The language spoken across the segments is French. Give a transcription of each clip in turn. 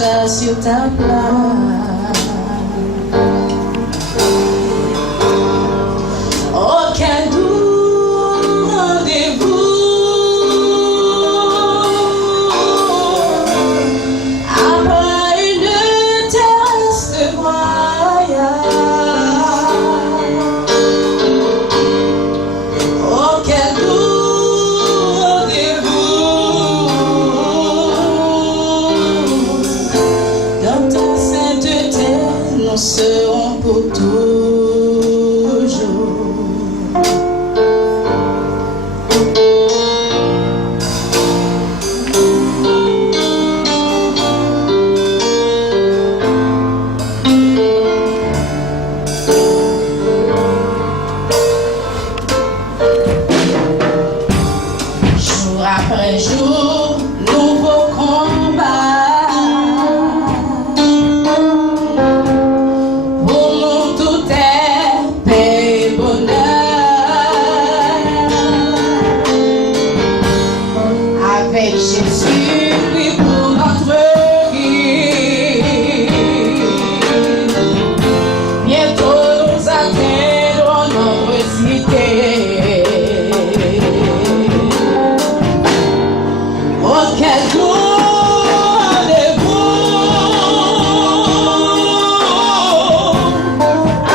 déjà sur ta place. Aucun doux rendez-vous après une terrestre voyage. Aucun doux rendez-vous dans ta sainteté, nous serons pour toujours. Jour après jour, nouveau combat. Pour nous tout est paix et bonheur. Avec Jésus, pris pour notre guide. Bientôt nous atteindrons notre cité. Aucun rendez-vous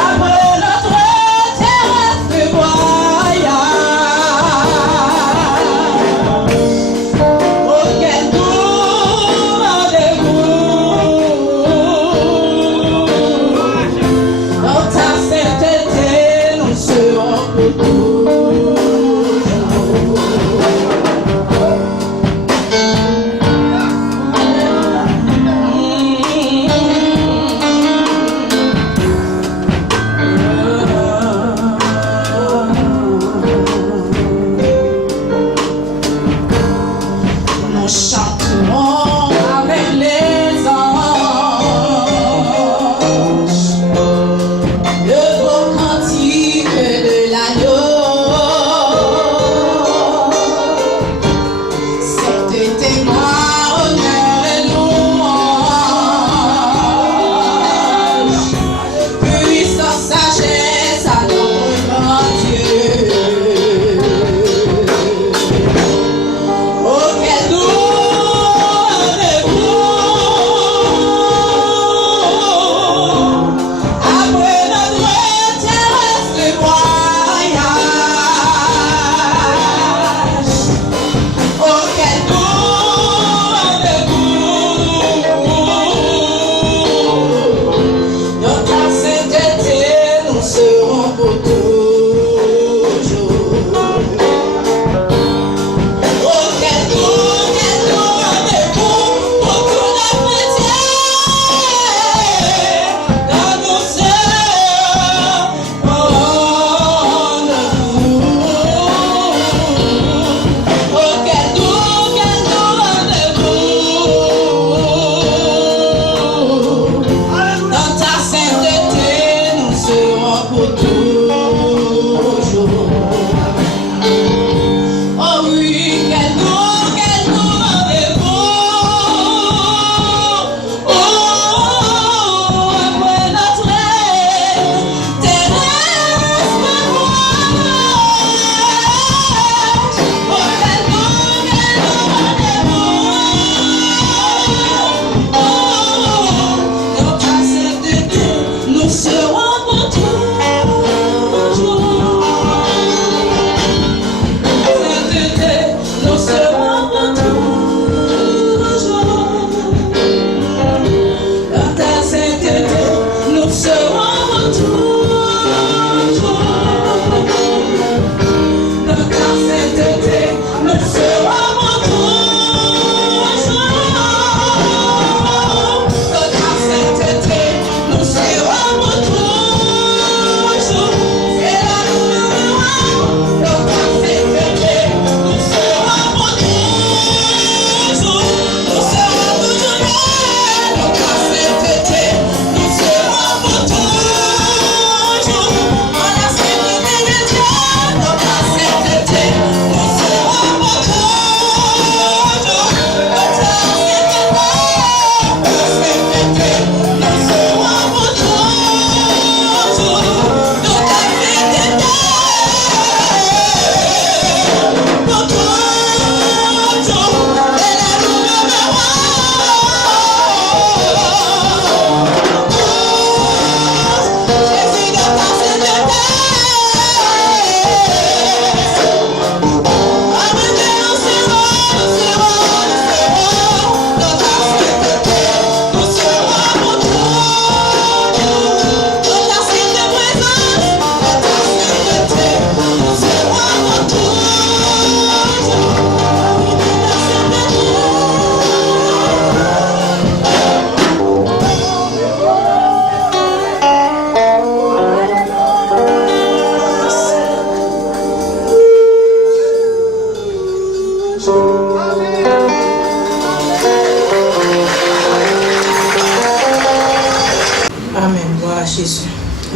après notre terrestre voyage. Aucun rendez-vous dans ta sainteté, nous serons pour toujours. Nous chanterons avec les anges le beau cantique de l'agneau.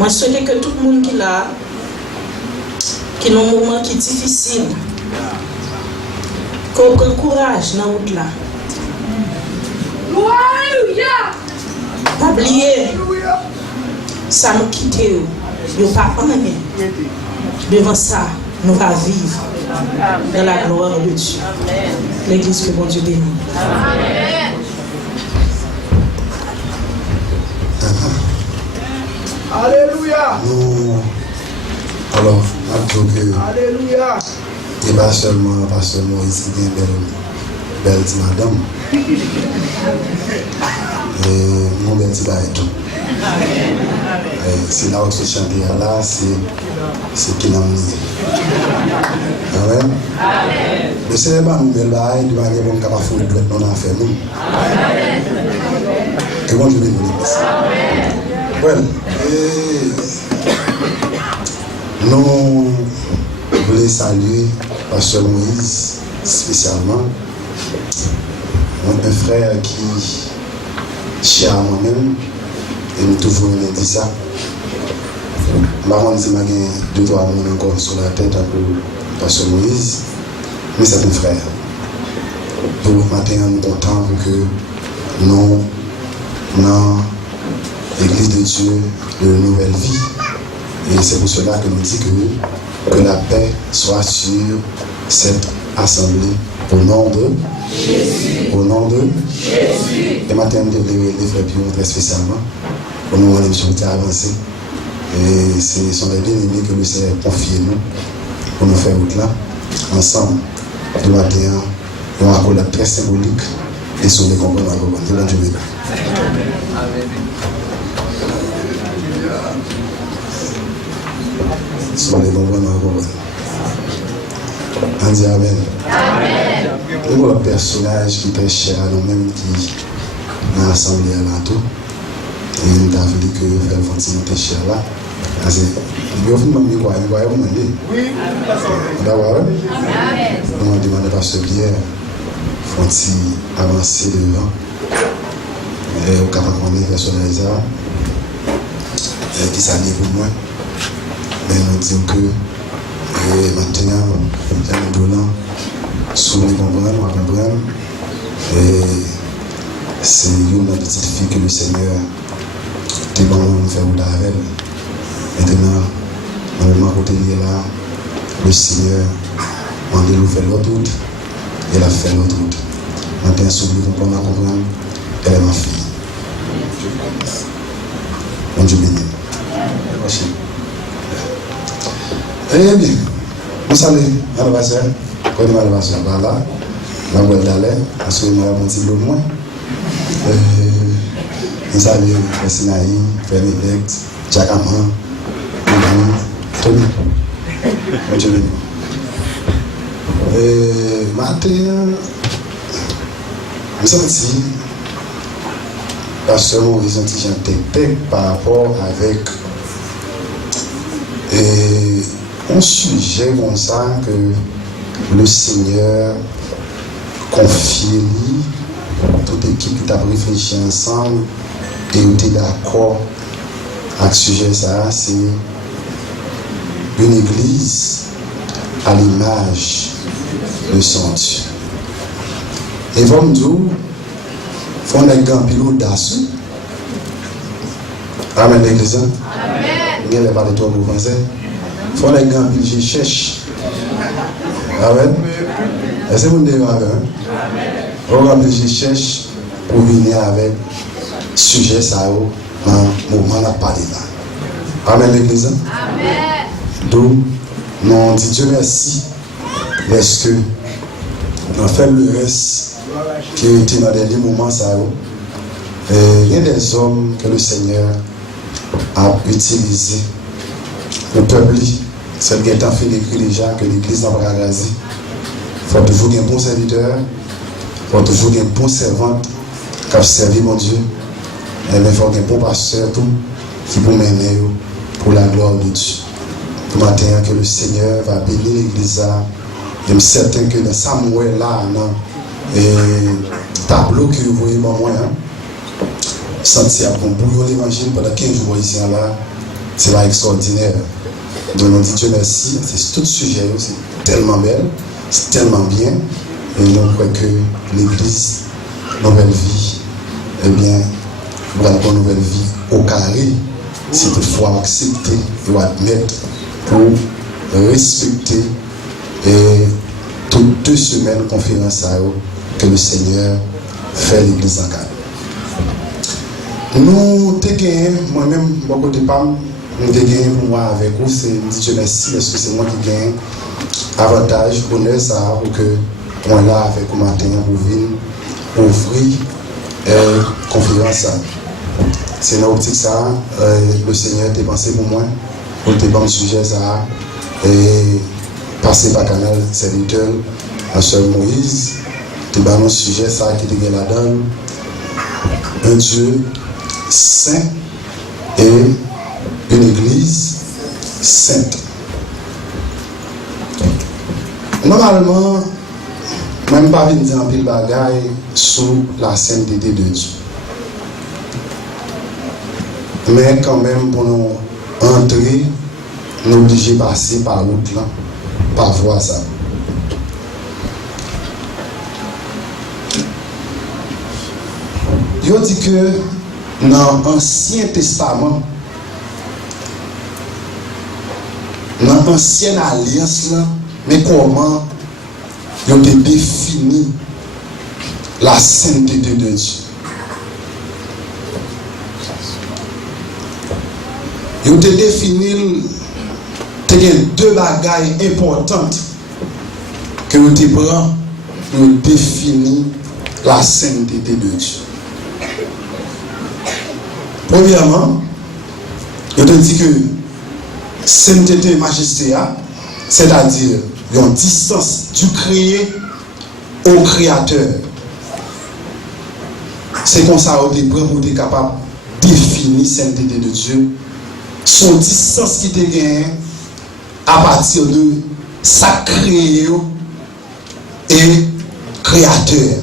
Je souhaite que tout le monde qui l'a, qui a un moment qui est difficile, qu'on prenne courage dans la route là. Pas oublier, ça nous quitte, nous ne pas rien. Devant ça, nous allons vivre dans la gloire de Dieu. L'église que bon Dieu bénit. Alléluia. Alors, Alléluia. Et pas seulement ici, il y a une belle madame. Et mon belle petit et tout. C'est là où tu chantes là, c'est qui n'a mis. Amen. Mais c'est pas une belle baille, il doit y avoir un capable de faire non affaire nous. Et moi je vais vous dire. Well, nous voulons saluer Pasteur Moïse spécialement, un frère qui cher à moi-même, et nous toujours dit ça. Marron dit que 2-3 mois encore sur la tête pour Pasteur Moïse, mais c'est un frère. Pour le matin, nous sommes contents que nous, dans l'Église de Dieu, de nouvelle vie. Et c'est pour cela que nous disons que la paix soit sur cette assemblée au nom de Jésus. Au nom de Jésus. Et maintenant, nous devons les frères Pion très spécialement pour nous rendre sur avancée. Et ce sont les bien-aimés que nous avons confiés nous pour nous faire route là, ensemble, de matin, un accord très symbolique et sur les compromis. Amen. Sur les compromis. On dit Amen. Amen. Un personnage qui est très cher à nous-mêmes qui dans l'assemblée là tout. Et nous avons dit que faire fonction cher là. Parce que il faut même quoi, il va demander. Oui. D'accord. Amen. On demande à Pasteur Pierre fonction avancer devant. Et au capable de personnaliser qui s'allie pour moi. Mais nous disons que maintenant, nous donnons sous les comprendre, et c'est une petite fille que le Seigneur est bon de faire avec elle. Maintenant, dans le moment où il est là, le Seigneur m'a dit de faire l'autre route, et il a fait l'autre route. Maintenant, si vous comprendre, elle est ma fille. Bon Dieu béni. Merci. Eh bien, nous saluons l'anniversaire. Quand on a l'anniversaire, voilà. La voix d'aller, parce que nous avons un petit peu moins. Nous saluons le Sinaï, Fernélect, Jacquemin, Tony. Bon Dieu béni. Matin, nous sentons Pasteur Maurice Antijan par rapport avec un sujet comme ça que le Seigneur confie toute équipe qui a réfléchi ensemble et était d'accord avec ce sujet ça, c'est une église à l'image de son Dieu. Et vous me dites, il faut un grand pilote d'assaut. Amen, l'église. Amen. Il n'y a pas de toi pour penser. Il faut un grand pilote de cherche. Amen. Est-ce que vous me dites Amen? Un grand pilote de cherche pour venir avec sujet ça dans le moment de parler là. Amen, l'église. Amen. Donc, nous disons Dieu merci. Est-ce que nous faisons le reste qui était dans les moments ça. Il y a des hommes que le Seigneur a utilisés. Le peuple, c'est le temps fait d'écrire déjà que l'église n'a pas grâce. Il faut toujours un bon serviteur, il faut toujours un bon servante qui a servi mon Dieu. Et il faut un bon pasteur tout qui peut mener pour la gloire de Dieu. Le matin, que le Seigneur va bénir l'église. Je suis certain que dans Samuel là, et tableau que vous voyez moi, senti à bon bouillon l'évangile pendant 15 jours ici là, c'est pas extraordinaire. Donc on dit Dieu merci, c'est tout sujet, c'est tellement belle, c'est tellement bien. Et nous croyons que l'Église, nouvelle vie, eh bien, nous allons avoir une nouvelle vie au carré, si toutefois accepter et admettre pour respecter et toutes 2 semaines conférence que le Seigneur fait l'Église en carré. Nous avons gagné, moi-même, beaucoup de femmes, nous avons gagné pour moi avec vous, c'est Dieu merci, parce que c'est moi qui gagne avantage, honneur, ça, pour que on est là avec vous matin pour venir offrir conférence. C'est dans l'optique ça, le Seigneur a pensé pour moi, pour te bon sujet ça, et passer par canal serviteur, un seul Moïse, te bon sujet ça qui est là-dedans, un Dieu saint et une église sainte. Normalement, même pas venir dire un pile bagaille sous la sainteté de Dieu. Mais quand même, pour nous entrer, nous sommes obligés de passer par route là, par voie ça. Je dis que dans l'Ancien Testament, dans l'Ancienne Alliance, là, mais comment ils ont défini la sainteté de Dieu? Ils ont défini 2 bagailles importantes que vous prenez pour définir la sainteté de Dieu. Premièrement, je te dis que sainteté et majesté, c'est-à-dire une distance du créé au créateur. C'est comme ça que vous êtes capable de définir la sainteté de Dieu. Son distance qui te gagne à partir de sa créé et créateur.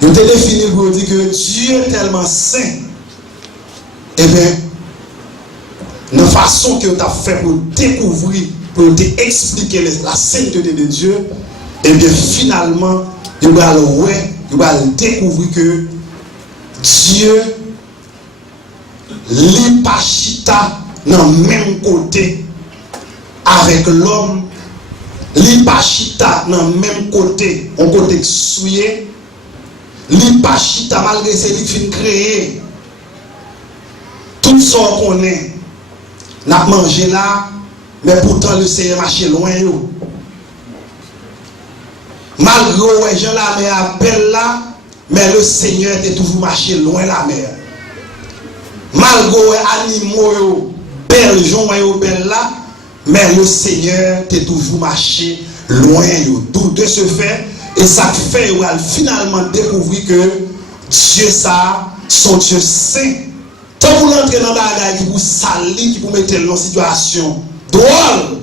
Vous te définir pour dire que Dieu est tellement saint. Eh bien, la façon que tu as fait pour découvrir, pour expliquer la sainteté de Dieu, et bien finalement, tu vas découvrir que Dieu n'est pas chita dans le même côté avec l'homme, n'est pas chita dans le même côté, on côté souillé, n'est pas chita malgré ce qu'il fin créé. Tout ça qu'on est. N'a mangé là, mais pourtant le Seigneur marché loin. Malgré les gens la mer belle là, mais le Seigneur était toujours marché loin la mer. Malgré les animaux belles gens belles là, mais le Seigneur était toujours marché loin. D'où de ce fait, et ça fait finalement découvrir que Dieu ça, son Dieu saint. Tant vous l'entrez dans la bagaille qui vous salit, qui vous mettez dans une situation drôle,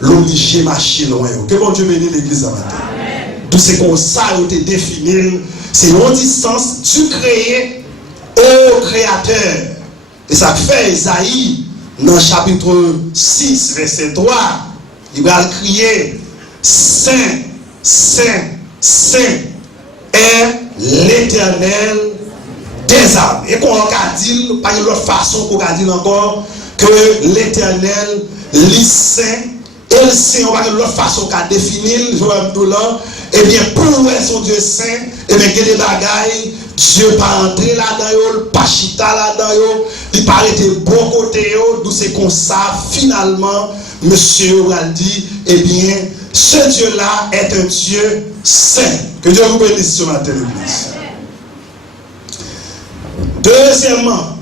l'obligé marcher loin. Que bon Dieu bénisse l'église à matin. Tout c'est comme ça que vous définir. C'est une distance du créé au créateur. Et ça fait Isaïe, dans le chapitre 6, verset 3, il va crier Saint, Saint, Saint est l'Éternel des armes. Et qu'on a dit, par une autre façon qu'on a dit encore, que l'Éternel, les saints, et le Saint, on va dire l'autre façon qu'on a défini, et bien pour son Dieu saint, et bien qu'il y a des bagailles, Dieu pas entrer là-dedans, pas chita là-dedans, il pas été bon côté, d'où c'est comme ça, finalement, monsieur a dit, eh bien, ce Dieu-là est un Dieu saint. Que Dieu vous bénisse sur la télévision. Deuxièmement,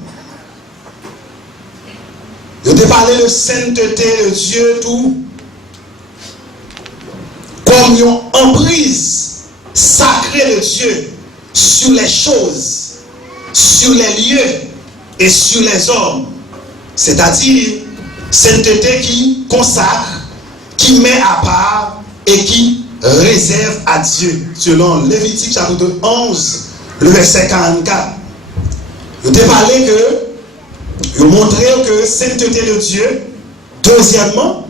je te parlé de sainteté de Dieu tout comme une emprise sacrée de Dieu sur les choses, sur les lieux et sur les hommes. C'est-à-dire sainteté qui consacre, qui met à part et qui réserve à Dieu. Selon Lévitique chapitre 11, le verset 44. Je t'ai parlé que il montrer que sainteté de Dieu. Deuxièmement,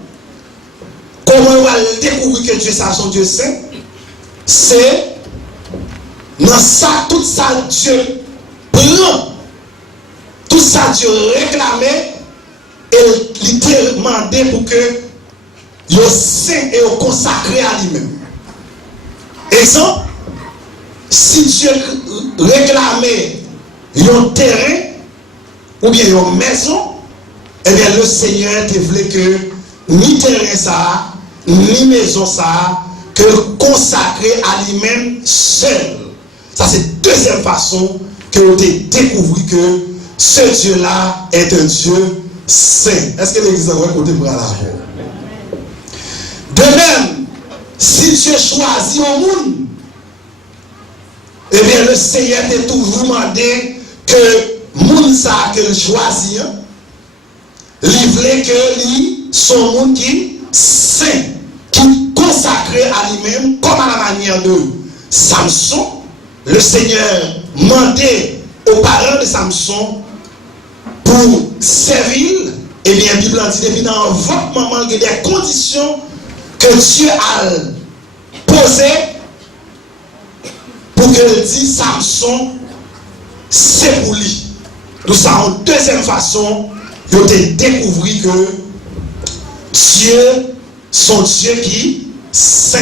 comment on va découvrir que Dieu c'est son Dieu saint, c'est dans ça, tout ça Dieu prend, tout ça Dieu réclamait et il t'a demandé pour que il saint et consacré à lui-même. Exemple, si Dieu réclamait un terrain ou bien une maison, eh bien le Seigneur te voulait que ni terrain ça, ni maison ça, que consacré à lui-même seul. Ça c'est deuxième façon que vous avez découvert que ce Dieu-là est un Dieu saint. Est-ce que l'église a côté pour la de même, si Dieu choisit un monde, eh bien le Seigneur t'a toujours demandé que monde ça que choisit, il voulait que lui son monde qui saint, qui consacré à lui-même, comme à la manière de Samson. Le Seigneur demandait aux parents de Samson pour servir. Eh bien, la Bible a dit depuis dans votre moment, il y a des conditions que Dieu a posées pour que dise Samson, c'est pour lui. Nous savons deuxième façon, il a découvert que Dieu, son Dieu qui saint.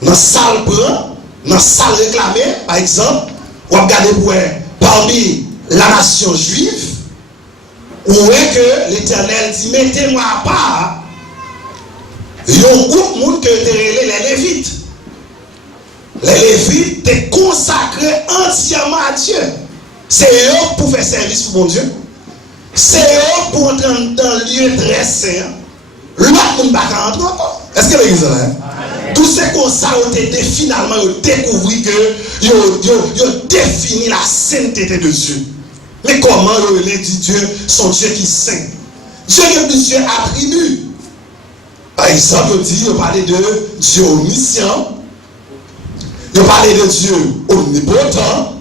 Dans la salle prend, dans la salle réclamée, par exemple, on regarde parmi la nation juive, où est que l'Éternel dit, mettez-moi à part, il y a un groupe de monde que les Lévites. Les Lévites étaient consacrés entièrement à Dieu. C'est eux pour faire service pour mon Dieu. C'est eux pour entrer dans le lieu très saint. L'autre monde ne va pas entrer encore. Est-ce que l'église est là? Tous ces consacres ont été finalement découvert que ils ont défini la sainteté de Dieu. Mais comment il dit Dieu, son Dieu qui est saint? Dieu a plusieurs attributs. Par exemple, il parlait de Dieu omniscient, il parlait de Dieu omnipotent,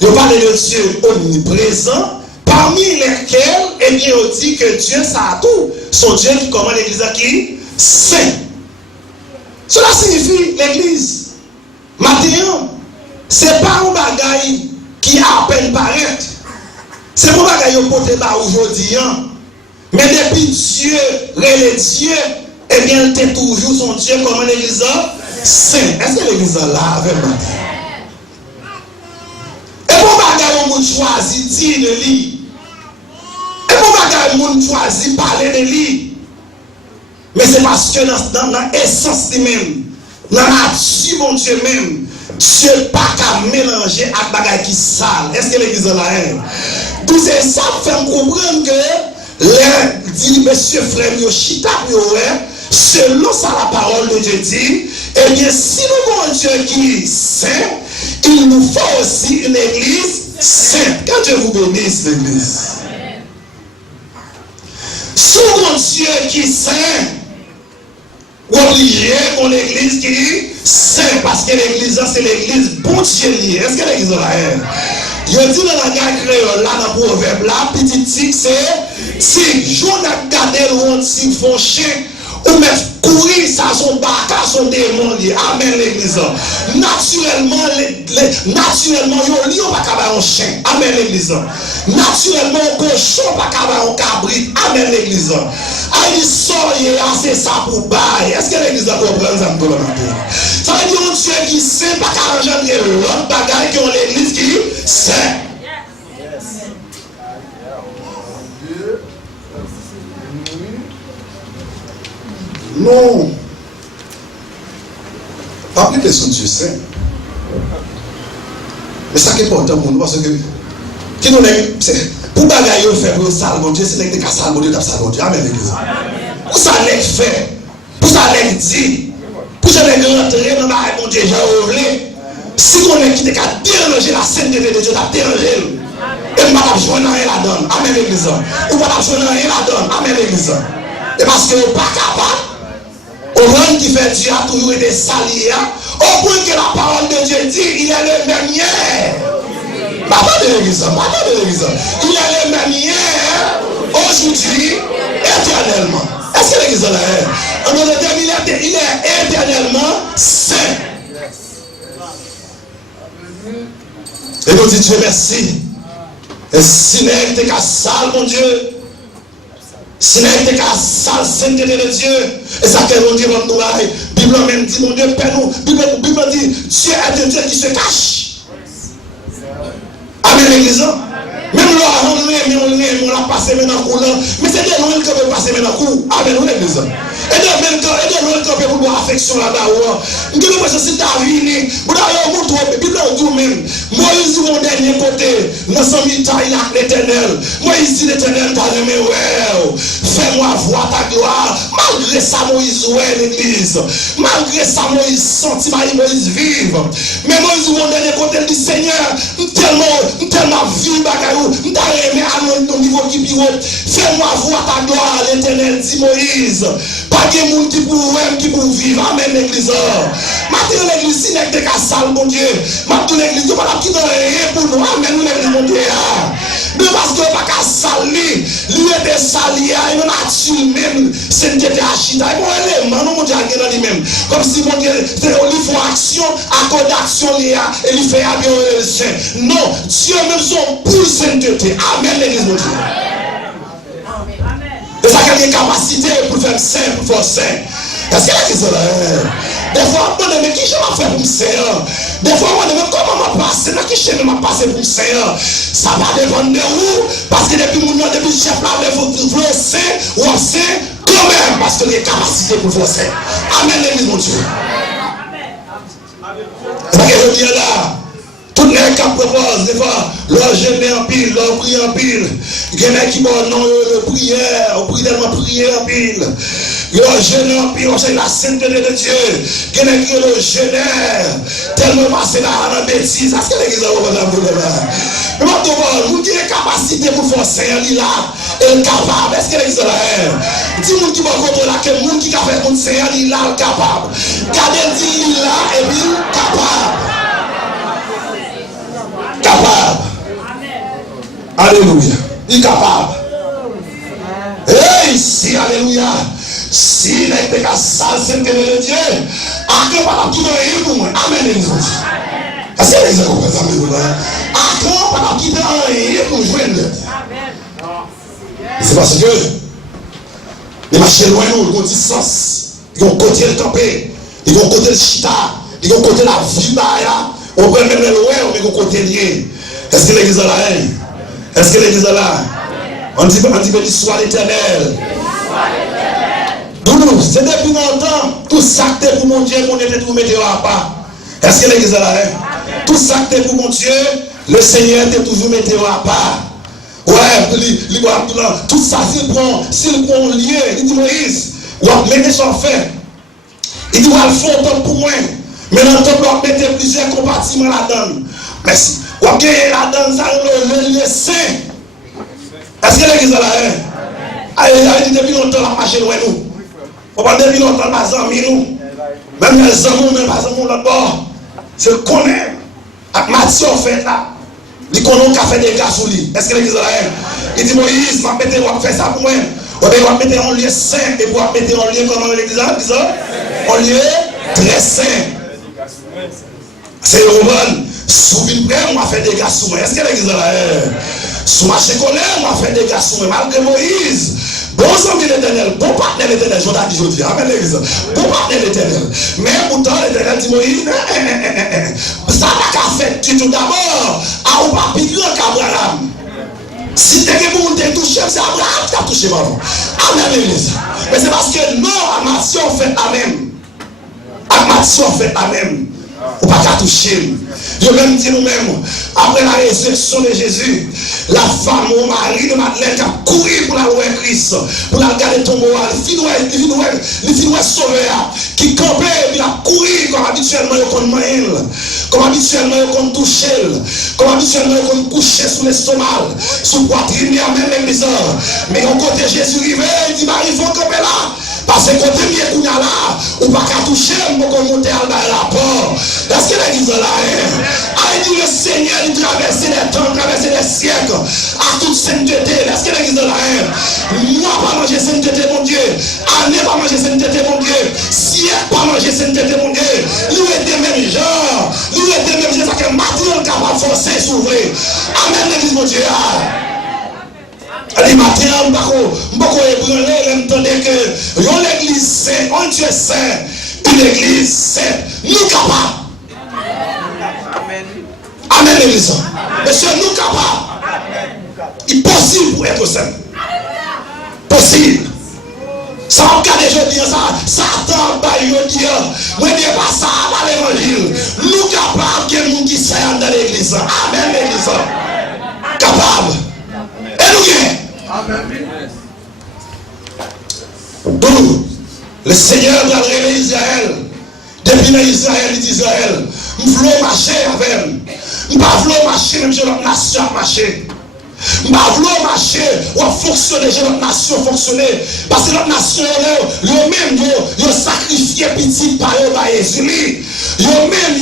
il parlait de Dieu omniprésent, parmi lesquels, eh bien, on dit que Dieu, ça a tout. Son Dieu qui commande l'église qui saint. Cela signifie l'église. Maintenant, ce n'est pas un bagaille qui a à peine paraître. C'est pas un bagaille porté par aujourd'hui. Mais depuis Dieu, le Dieu, eh bien, il était toujours son Dieu comme l'église saint. Est-ce que l'église est là avec moi? Et pour bagaille, on choisit dire de lui. Et pour bagaille, on choisit parler de lui. Mais c'est parce que dans l'essence lui-même, dans la nature, mon Dieu même, Dieu n'a pas qu'à mélanger avec bagaille qui sale. Est-ce que l'église est là? Tout ça fait comprendre que les dit, monsieur frère, chita, selon ça la parole de Dieu dit, eh bien, si nous avons un Dieu qui est saint, il nous faut aussi une église sainte. Quand Dieu vous bénisse, l'église. Si nous avons un Dieu qui est saint, obligé pour l'église qui est saint, parce que l'église, c'est l'église bon Dieu lié. Est-ce que l'église est là? Je dis dans la guerre créole, là, dans le proverbe, là, petit tic, c'est si je n'ai gardé le tic fonché, ou mettre courir, ça, son baka, son démon lié. Amen, l'église. Naturellement, naturellement, il n'y a pas qu'à un chien. Amen, l'église. Naturellement, un cochon, pas qu'à un cabrit. Amen, l'église. Aïe, soyez, c'est ça pour bail. Est-ce que l'église comprend ça pour le matin? Ça veut dire un Dieu qui sait, pas qu'à engendrer l'autre bagaille qui ont l'église qui sait. Non. Pas plus question de Dieu saint. Mais ça qui est important pour nous, parce que qui nous est pour bagaille faire pour sale mon Dieu, c'est les cas sale mon Dieu, sale mon Dieu. Amen l'église. Pour ça les fait, pour ça les dit, pour ça les rentrer dans la mon Dieu, j'ai oublié. Si on est qui te déranger la sainteté de Dieu, t'as dérangé. Et on va pas joindre rien la donne. Amen l'église. On va pas joindre rien la donne. Amen l'église. Et parce que on pas capable. Au monde qui fait Dieu a toujours été sali, au point que la parole de Dieu dit, il est le même hier. Attendez l'église. Il est le même hier, aujourd'hui, éternellement. Est-ce que l'église là est? En d'autres termes, il est éternellement saint. Et nous disons Dieu merci. Et si n'est que qu'à sale, mon Dieu. Si n'est que qu'à sale, sainteté de Dieu. Et ça que mon Dieu va nous la Bible même dit, mon Dieu, Père nous. Bible dit, Dieu est un Dieu qui se cache. Amen, l'église. Même là, on l'a passé maintenant courant. Mais c'est des loin qu'on peut passer maintenant court. Amen, l'église. Et de même quand on peut avoir affection là-bas. Nous avons besoin de David. Vous avez montré, la Bible dit même. Moïse dit mon dernier côté. Nous sommes taille l'éternel. Moïse dit l'éternel, t'as aimé, ouais. Fais-moi voir ta gloire. Malgré ça, Moïse, ouais, l'église. Malgré ça, Moïse sentit Moïse vivre. Mais Moïse dit mon dernier côté, il dit Seigneur, tellement vivre, t'as aimé à mon niveau qui pire. Fais-moi voir ta gloire, l'éternel, dit Moïse. Pas de monde qui pour vivre. Amen, l'église. Maintenant, l'église, si n'est qu'à sale, mon Dieu. Maintenant, l'église, tu vas la quitter rien pour nous. Amen, l'église, mon Dieu. Mais parce que pas qu'à sale, lui était sali, il m'a tué même. C'est une achita. Et bon, élément, mon Dieu, il a lui-même. Comme si, mon Dieu, il fait action, accord d'action, et il fait bien le saint. Non, Dieu même son pour sainteté. Amen, l'église, mon Dieu. Et ça a une capacité pour faire saint, pour faire saint. Est-ce que l'église là? Des fois, on me dit, qui je vais faire pour me saint? Des fois, on me dit, comment m'a passé? Qui je vais passer pour me saint? Ça va dépendre de où? Parce que depuis mon nom, depuis le chef là, il faut faire saint ou saint quand même. Parce qu'il y a une capacité pour faire saint. Amen, l'église, mon Dieu. C'est ça que je dis là. Tout le monde qui propose, des fois, leur jeûner en pile, leur prier en pile. Il y en a qui vont non, le prière, on prie tellement prier en pile. Leur jeûner en pile, on sait la sainteté de Dieu. Il y en a qui le jeûner, tellement passé là dans la bêtise. Est-ce que l'église a ouvert la boule là? Mais maintenant, le monde qui a capacité pour faire ça, il est là, il est capable. Est-ce que l'église là est? Dis le monde qui va contrôler que le monde qui a fait comme ça, il est là, capable. Gardez le dit, il est là, et puis capable. Capable. Alléluia. Il est capable. Et ici, alléluia. Si il n'est pas sale, c'est que le Dieu. Après, par la tout de pour moi. Amen. Est-ce que les gens comprennent ça? Après, par la tout de pour joindre. C'est parce que les marchés loin, ils ont distance. Ils ont côté le campé. Ils ont côté le chita. Ils ont côté la vie. On peut même le loin, on peut côté lié. Est-ce que l'église est là? Est-ce que l'église est là? On dit béni soit l'Éternel. Doudou, c'est depuis longtemps, tout ça que pour mon Dieu, mon était tout mettre à part. Est-ce que l'église est là? Tout ça que pour mon Dieu, le Seigneur était toujours mettre à part. Ouais, tout ça, s'il prend un lien, il dit Moïse, ou à mettre son fait. Il dit, on va le faire pour moi. Maintenant, on doit mettre plusieurs compartiments là-dedans. Merci. On va gagner là-dedans, ça le saint. Est-ce que l'église est là? Il dit depuis longtemps, la marche loin nous. On va depuis longtemps, pas amis nous. Même les amis, même pas amis là bord. Je connais. Avec Mathieu, en fait là. Il connaît qu'à faire des gars sur lui. Est-ce que l'église est là? Il dit Moïse, on va faire ça pour moi. On va mettre en lieu saint et pour mettre en lieu comment l'église a dit ça? En lieu très saint. C'est Roman. Souvent, on va faire des gars sous moi. Est-ce que l'église est là? Sous ma colère, on va faire des gars sous moi. Malgré Moïse, bon ami l'éternel, bon partenaire l'éternel, je t'ai dit aujourd'hui. Amen l'église. Bon partenaire l'éternel. Mais pourtant, l'éternel dit Moïse, ça n'a qu'à faire tout d'abord. À ou pas plus grand qu'Abraham. Si tu es pour te toucher, c'est Abraham qui a touché maman. Amen l'église. Mais c'est parce que non, Amatio fait la même. Amatio fait la même. Ou pas qu'à toucher. Je même dire nous-mêmes, après la résurrection de Jésus, la femme ou mari de Madeleine qui a couru pour la loi Christ, pour la garder ton moral, les filles sauveurs, qui campaient et qui a couru comme habituellement ils ont maïl, comme habituellement ils ont touché, comme habituellement ils ont couché sous l'estomac, sous poitrine, même l'église. Mais quand côté Jésus arrivé, il dit, il faut camper là. Parce que côté mieux qu'on a là, ou pas qu'à toucher, mon qu'on monte à la rapport. Est-ce que l'église là a dit le Seigneur, il traverse les temps, traverse les siècles, à toute sainteté. Est-ce que l'église là moi, pas manger sainteté, mon Dieu. Année, pas manger sainteté, mon Dieu. Siècle, pas manger sainteté, mon Dieu. Nous étions même gens. Nous étions même gens, ça que matin, capable de forcer, s'ouvrir. Amen, l'église, mon Dieu. Les matins, je ne peux pas ébranler, je m'entendais que l'église sainte, un Dieu saint, une église sainte, nous capables. Amen, l'église. Monsieur, nous capables. Il est possible pour être saint. Possible. Ça on garde je dis ça Satan ba yo dire moi n'est pas ça dans l'évangile nous capables que nous qui sommes dans l'église amen l'église capable et nous gain amen donc le Seigneur a révélé Israël depuis Israël il dit Israël nous voulons marcher avec nous pas voulons marcher même chez notre nation marcher. Je ne veux pas marcher ou fonctionner, j'ai notre nation fonctionner. Parce que notre nation, eux-mêmes, ils ont sacrifié petit par eux, par Jésus. Eux-mêmes,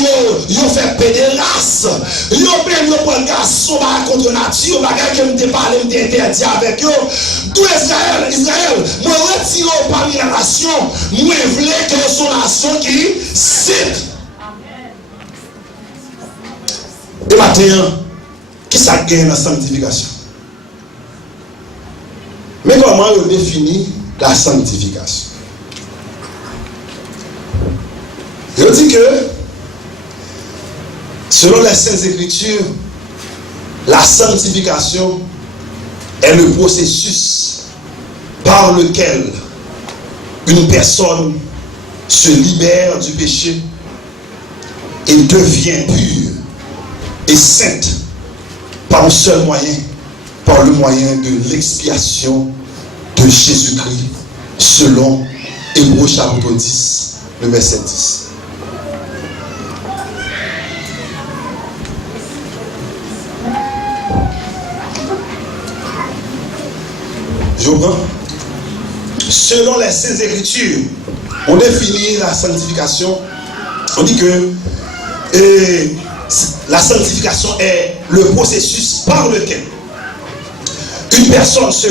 ils ont fait pédérace. Eux-mêmes, ils ont pris un garçon contre nature, ils ont parlé d'interdit avec eux. Tout Israël, moi, retire parmi la nation, moi, je voulais que son nation qui cite. Et maintenant, qui ça gagne la sanctification? Mais comment on définit la sanctification? Je dis que, selon les Saintes Écritures, la sanctification est le processus par lequel une personne se libère du péché et devient pure et sainte par un seul moyen, par le moyen de l'expiation de Jésus-Christ, selon Hébreux chapitre 10, le verset 10. Je reprends. Selon les Saintes Écritures, on définit la sanctification, on dit que la sanctification est le processus par lequel une personne se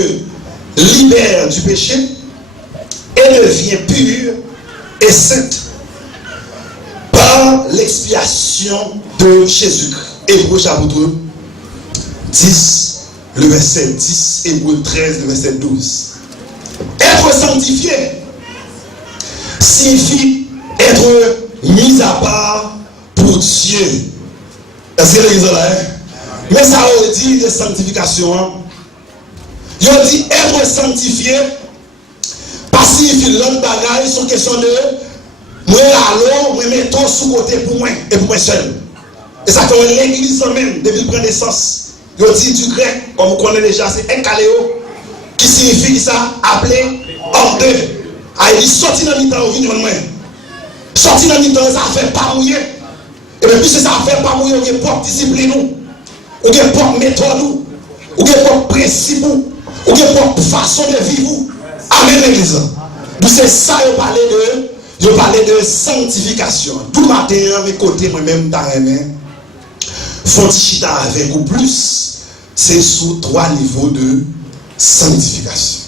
libère du péché et devient pure et sainte par l'expiation de Jésus-Christ. Hébreux chapitre 10, le verset 10, Hébreux 13, le verset 12. Être sanctifié signifie être mis à part pour Dieu. Est-ce que l'église là? Mais ça veut dire de sanctification. Il dit être sanctifié, pas signifie l'autre bagaille, c'est une question de moi allons, moi mettons sous côté pour moi et pour moi seul. Et ça fait l'église même, depuis le prendre naissance. Il dit du grec, comme vous connaissez déjà, c'est enkaléo, qui signifie ça, appelé ordre. Il dit sorti dans le mi-temps, vous venez moi. Sorti dans le mi-temps, ça fait pas mouiller. Et puis puisque ça fait pas mouiller, vous avez pas discipline, vous avez pas méthode, vous avez pas principe, vous avez pas façon de vivre. Amen l'église. Donc c'est ça, je parlais de sanctification. Tout matin, mes côtés, moi-même, dans les mains, Fontichita avec ou plus, c'est sous 3 niveaux de sanctification.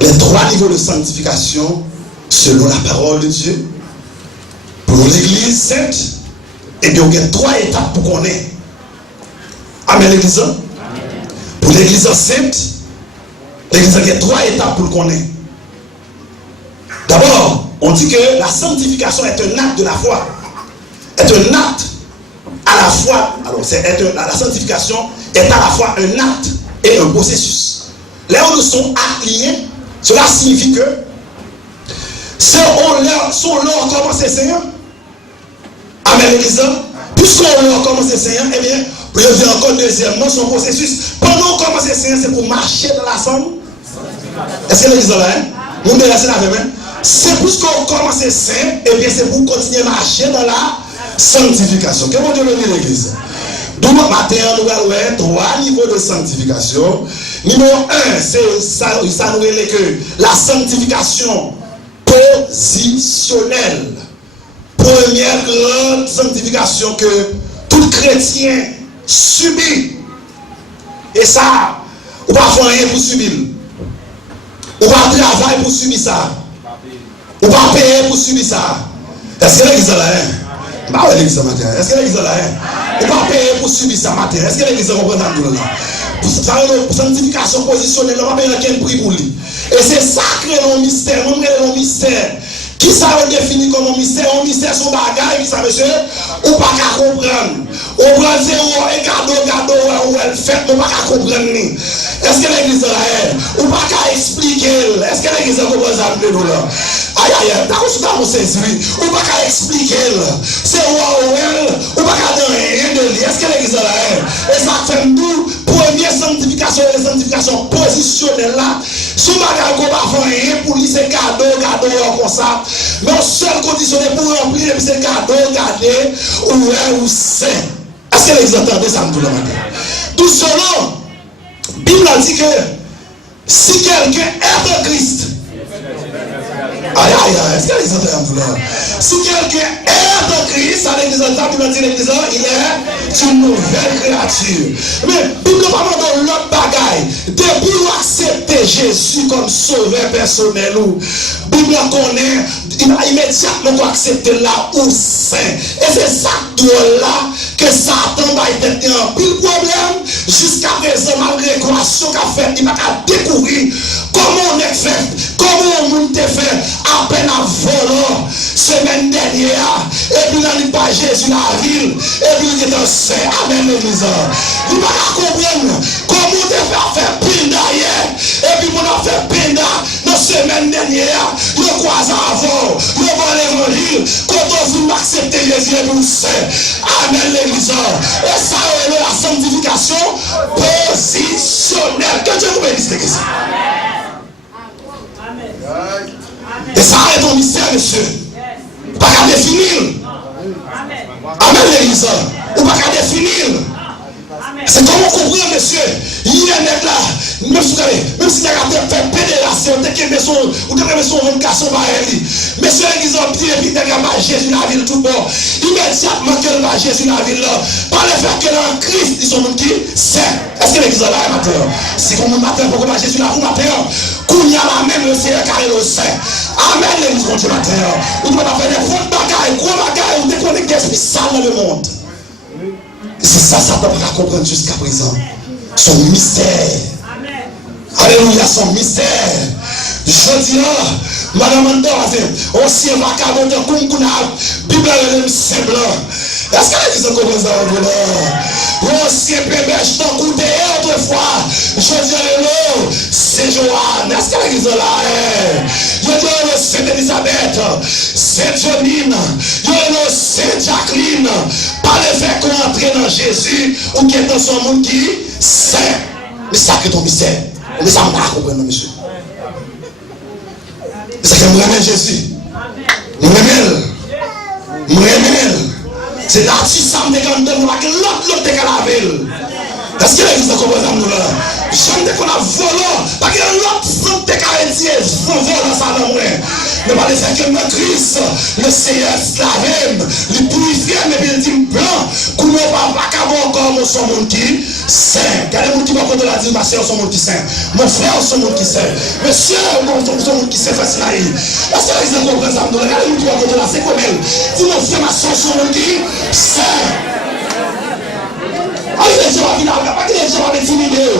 Les 3 niveaux de sanctification, selon la parole de Dieu, pour l'église sainte, et bien, il y a 3 étapes pour qu'on ait. Amen l'église. Pour l'église sainte, l'église il y a 3 étapes pour qu'on ait. D'abord, on dit que la sanctification est un acte de la foi. Est un acte à la fois. Alors, la sanctification est à la fois un acte et un processus. Là où nous sommes actes liés, cela signifie que si on leur commence à Seigneur, amen l'église, puisqu'on leur commence à Seigneur, eh bien, il y a encore deuxièmement son processus. Pendant qu'on commence à Seigneur, c'est pour marcher dans la somme. Est-ce que l'église là, nous devons laisser la même. C'est puisqu'on commence à Seigneur, eh bien, c'est pour continuer à marcher dans la sanctification. Que mon Dieu bénisse l'église. Donc, matin, nous allons 3 niveaux de sanctification. Numéro 1, c'est ça nous dit que la sanctification positionnelle. première grande sanctification que tout chrétien subit. Et ça, on va faire rien pour subir. On va travailler pour subir ça. On va payer pour subir ça. Est-ce que l'église est là? Bah oui, l'église matin. Est-ce que l'église est là? On va payer pour subir ça matin. Est-ce que l'église comprend ça là? Pour sanctification positionnelle, on va payer quel prix pour lui. Et c'est ça qui est le mystère. On est le mystère. Qui ça va définir comme un mystère? Un mystère, son bagage, qui ça, monsieur? Ou pas qu'à comprendre. On prend zéro et gado, ou elle fait, on pas qu'à comprendre. Est-ce que l'église est là? Ou pas qu'à expliquer? Est-ce que l'église comprend ça? Aïe, aïe, t'as reçu dans mon sens, ou pas qu'à expliquer? C'est ou pas qu'à dire rien de lui. Est-ce que l'église est là? Et ça fait nous, première sanctification, et sanctification positionnelle là. Sous bagage qu'on va faire rien pour lui, c'est cadeau comme ça. Mais au seul conditionné pour remplir, c'est cadeau, garder, ou saint. Est-ce que les entendez ça tout le matin? Tout selon, Bible a dit que si quelqu'un est en Christ, aïe aïe aïe, est-ce que les entendez tout le matin? Si quelqu'un est en Christ, ça veut dire il est une nouvelle créature. Mais Bible ne parle pas de l'autre bagaille. Depuis vous acceptez Jésus comme sauveur personnel, Bible connaît. Il va immédiatement pour accepter là où saint. Et c'est ça là que Satan va être un pile problème. Jusqu'à présent, malgré l'équation qu'a fait, il va découvrir comment on est fait, comment on est fait à peine à voler semaine dernière. Et puis il pas Jésus dans la ville. Et puis il est un saint. Amen l'église. Il va comprendre comment on est fait pinda hier. Et puis on a fait pinda dans la semaine dernière. Le croise avant. Le bon l'évangile, quand on veut accepter Jésus et vous saint. Amen l'église. Et ça est la sanctification positionnelle. Que Dieu vous bénisse l'église. Et ça est ton mystère, monsieur. Pas qu'à définir. Amen l'église. Ou pas qu'à définir. C'est comment comprendre, monsieur. Il y a un mec là, même si tu as fait pédération, tu as son vocation par elle. Monsieur l'église a dit, et puis tu as Jésus dans la ville tout bord. Immédiatement que va Jésus dans la ville là, par le fait que dans Christ, ils sont monde qui c'est. Est-ce que l'église est là matin? Si comme matin, pourquoi Jésus là, vous matin, qu'on y a la même le Seigneur car il le sait. Amen l'église contre Dieu matin. Ou tu vas faire des fautes bagailles, gros bagailles, ou déconnecter l'esprit sale dans le monde. C'est ça, ça ne peut pas comprendre jusqu'à présent. Son mystère. Alléluia, son mystère. Je dis là, madame Andoré, on s'y va carrément de Kunkunab, Bible est simple. Est-ce que les gens comprennent ça? On s'y bébêche dans le autrefois. Je dis hello, c'est Joanne. Est-ce que les gens là? Je dis hello, c'est Elisabeth, c'est Jonine, hello, c'est Jacqueline. Par le fait qu'on entre dans Jésus ou qui est dans son monde qui saint. Mais ça que ton mystère. Mais ça m'a compris, monsieur. Mais ça que moi j'aime Jésus. Moi j'aime. C'est là que ça me dégaine de moi que l'autre dégaine la ville. Est-ce que l'église a compris ça nous là? J'aime qu'on a volé. Parce que l'autre santé carrétier vole ça dans moi. Mais pas le fait que notre Christ, le Seigneur slave, le purifié, mais bien dit blanc, qu'on ne va pas qu'avoir encore son monde qui saint. Regardez mon qui va contre la dire, ma soeur, son monde qui saint. Mon frère, son monde qui saint. Monsieur, son monde qui saint, facile à dire. Est-ce que l'église a compris ça nous là? Regardez mon qui va contre la, c'est comme elle. Dis mon frère, ma soeur, son monde qui saint. Allez, les gens vont venir, pas que les gens vont intimider.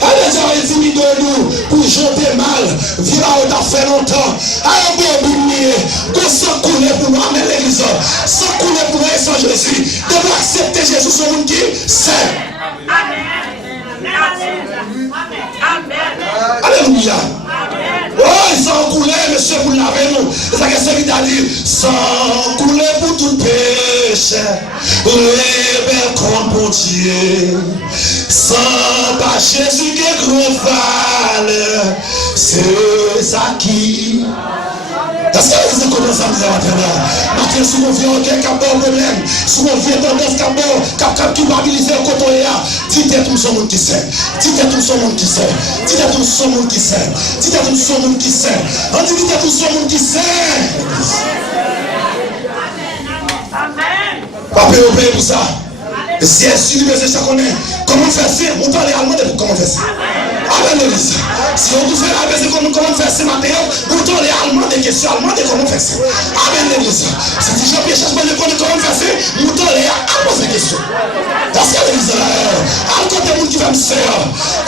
Allez, les gens vont intimider nous pour jeter mal. Vira, on a fait longtemps. Allez, bon, bouillir. Qu'on s'en couler pour nous. Amen, l'église. Sans couler pour nous, sans Jésus. Devons accepter Jésus, son monde qui c'est. Alléluia. Oh, sans couler, monsieur, vous l'avez nous. C'est ça que c'est vite à dire. Sans couler pour tout péché. Rebelle contre Dieu. Sans pas Jésus qui est grand valeur. C'est ça qui. Est-ce que vous commencez à me dire maintenant? Matin, si on vient aucun problème, si on vient tendance qui va mobiliser au côté là, dites tout son monde qui sait. Dites tout son monde qui sait. Dites tout son monde qui sait. Dites tout son monde qui sait. On dit dites tout son monde qui sait. Pas payer pour ça. Si elle veut ça connaît, comment faire ça? On parle allemand de comment faire ça. Amen l'église. Si on vous fait la baisse comment faire ça matin, on parle allemand des questions allemandes de comment faire ça. Amen l'église. Si tu Jean-Pierre cherche pas de comment faire ça, on parle allemand des questions. Est-ce que l'église là, à côté de monde qui va me faire,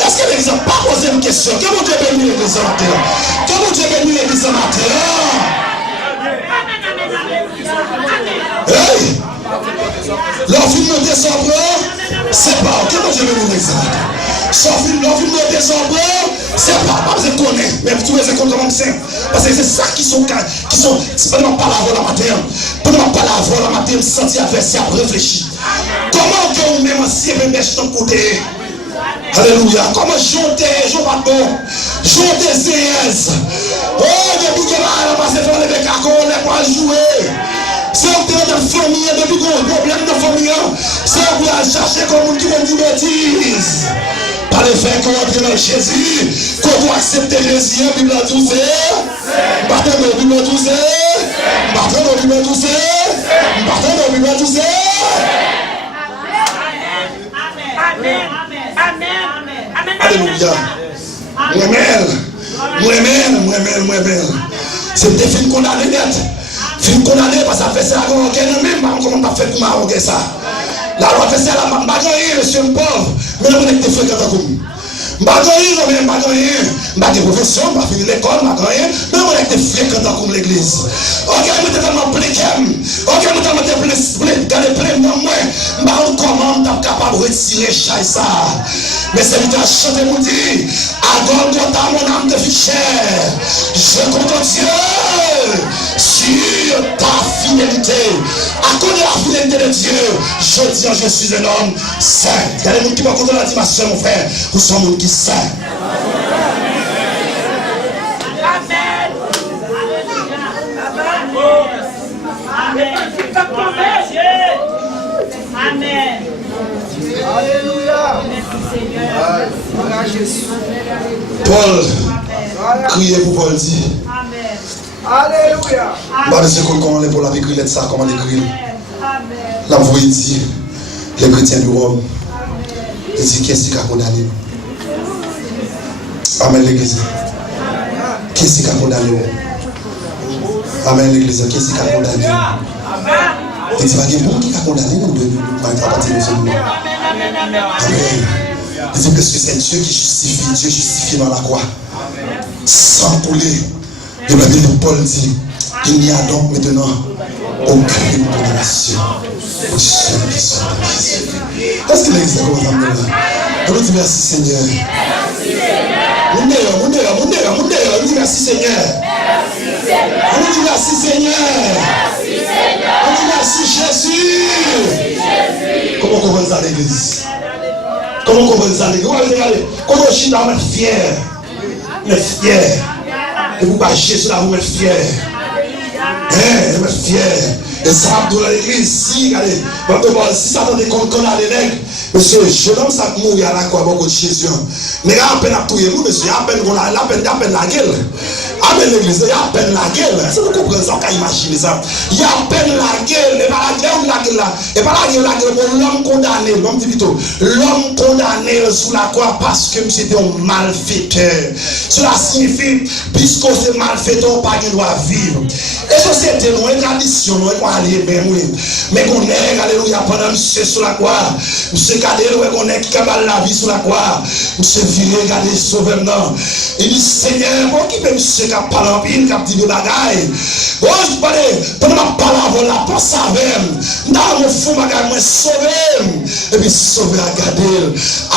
est-ce que l'église n'a pas posé une question? Comment Dieu bénit l'église ce matin? Comment Dieu bénit l'église ce matin? Hey! Leur film monter son bras, c'est pas. Comment je vais vous dire ça? Leur film monter son bras, c'est pas besoin de connaître. Mais vous trouvez comment c'est? Parce que c'est ça qui sont. C'est pas de pas la voix la matin. Pas de pas la voix la matin, sentir adversaire, réfléchir. Comment que vous même si vous mettez ton côté? Alléluia. Comment chanter, je pas bon. Chanter CS. Oh, depuis que là, on va se faire les cacos, on n'est pas jouer. C'est un peu de famille, depuis qu'on a un problème de famille, c'est un peu à chercher comme qui vont dire bêtises. Par le fait qu'on entre dans Jésus, qu'on doit accepter Jésus, la Bible a tout fait. Partons dans la Bible a tout fait. Partons dans la Bible a tout fait. Partons dans la Bible a tout fait. Amen. Alléluia. Moi-même. C'est des films condamnés net. Film condamné parce que ça fait ça avant qu'on même pas comment pas fait pour m'arroger ça. La loi fait ça là, pas gagner monsieur pauvre, mais on est des fréquents comme. Pas gagner, non mais pas gagner. Pas de profession, pas finir l'école, pas gagner, mais on est des fréquents comme l'église. OK, mais tellement plein. OK, mais tellement plein dans moi. Pas comment t'es capable de retirer ça. Mais c'est lui qui a chanté mon dit, à Golgotha mon âme te fit chère. Je compte Dieu sur ta fidélité. À cause de la fidélité de Dieu, je dis je suis un homme saint. Il y a des gens qui vont contre la dit ma soeur, mon frère, vous sommes un homme qui saint. Amen. Alléluia. Paul criait pour Paul dit. Alléluia. Bah, monsieur, comment Paul a écrit ça, comment l'écrire? La voix dit, les chrétiens du Rome, il dit, qu'est-ce qui a condamné? Amen l'église. Qu'est-ce qui a condamné? Amen l'église. Qu'est-ce qui a condamné? Il dit, il y a beaucoup qui a condamné nous de partir de ce moment. Amen. Il dit, parce que c'est Dieu qui justifie, Dieu justifie dans la croix. Sans poulet. Et la Bible de Paul dit, il n'y a donc maintenant aucune condamnation pour ceux qui sont en Jésus. Est-ce que l'église a commencé à me dire? On nous dit merci Seigneur. Mon Dieu, on dit merci Seigneur. On nous dit merci Seigneur. On dit merci Jésus. Comment comprendre ça l'église? Comment comprendre ça l'église? Comment je suis dans ma fier? Mais fier. Et vous bâchez sur la vous êtes fier. Vous êtes fier. Et ça va dans l'église. Si ça attendait qu'on a les nègres, monsieur, je donne ça pour mourir à la croix, beaucoup de Jésus. Mais il y a à peine à tout le monde, monsieur. Il y a à peine la gueule. Amen l'église, il y a à peine la gueule. Est-ce que vous comprenez ça? On peut imaginer ça. Il y a à peine la gueule. Et pas la gueule là. Et pas la gueule pour l'homme condamné. L'homme dit plutôt. L'homme condamné sous la croix parce que monsieur était un malfaiteur. Cela signifie, puisque c'est malfaiteur, pas qu'il doit vivre. Et société, nous, une tradition, nous, on aller bien, oui. Mais qu'on est, alléluia, pendant monsieur sur la croix. Monsieur Kadé, qu'on est qui cabale la vie sur la croix. Monsieur viré, regardez, sauvez-moi. Il dit, Seigneur, pour qui peut monsieur qui a parlé en pile, qui a dit de bagaille. Bon, je parle, pendant ma parole, la pense avec. Dans mon fou, bagaille, moi, sauver. Et puis, sauver à garder.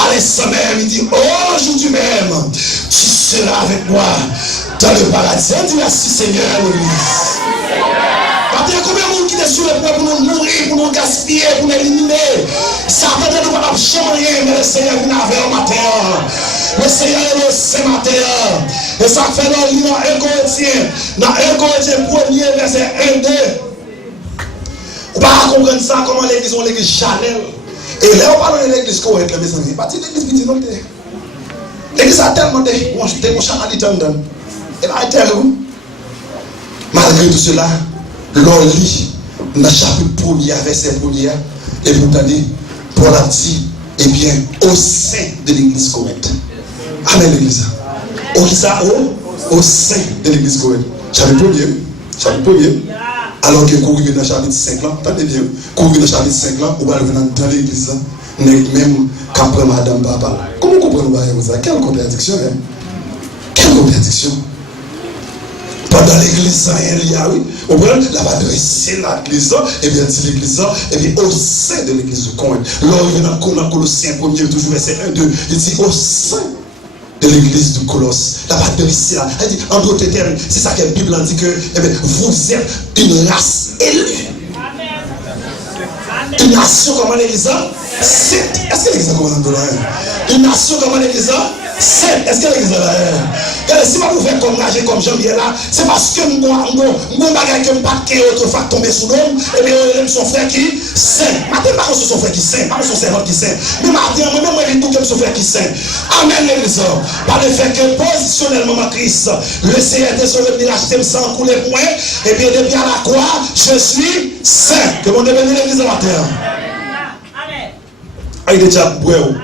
Allez, ça même, il dit, aujourd'hui même, tu seras avec moi dans le paradis. On dit merci, Seigneur, l'église. Il y a combien de monde qui est sur le point pour nous mourir, pour nous gaspiller, pour nous éliminer? Ça peut-être nous pas changer, mais le Seigneur vient avec au matin. Le Seigneur est là ce matin. Et ça fait dans 1 Corinthiens. Dans 1 Corinthiens 1er, verset 1-2. On ne peut pas comprendre ça, comment l'église est l'église Chanel. Et là, on parle de l'église correcte, mes amis. Pas de l'église petite, non? L'église a tellement de. Mon Chanel est en dedans. Et là, elle est terrible. Malgré tout cela, l'on lit dans le chapitre 1er, verset 1er, et vous entendez, Paul a dit, eh bien, au sein de l'église Corinthe. Amen, l'église. Au sein de l'église Corinthe. Chapitre 1er. Alors que quand vous venez dans le chapitre 5 là, attendez bien, quand vous venez dans le chapitre 5 là, vous allez venir dans l'église là, même qu'après madame papa. Comment vous comprenez ça? Quelle contradiction, hein? Quelle contradiction? Pendant l'église, il y a, oui, on prend la adressée l'église, et bien dit l'église, et bien au sein de l'église de Corinthe. Là, il vient dans Colossiens 1er, toujours verset 1, 2, il dit au sein de l'église de Colosse. La adressée là, elle dit en d'autres termes, c'est ça que la Bible dit que eh bien, vous êtes une race élue. Une nation comme l'église, c'est. Est-ce que l'église a commencé à une nation comme l'église? C'est, est-ce que l'église est là? Si vous faites comme nager comme Jean-Pierre là, c'est parce que nous bagage que nous pas autrefois tomber sous l'homme, et bien son frère qui saint. Maintenant, pas son frère qui saint, pas son servant qui saint. Mais maintenant, moi-même, je dis tout que son frère qui saint. Amen, l'église. Par le fait que positionnellement, ma Christ, le Seigneur était sauvé, il a acheté sans couler point, et bien depuis à la croix, je suis saint. Que mon Dieu bénisse l'église à la terre. Amen. Il est déjà bon.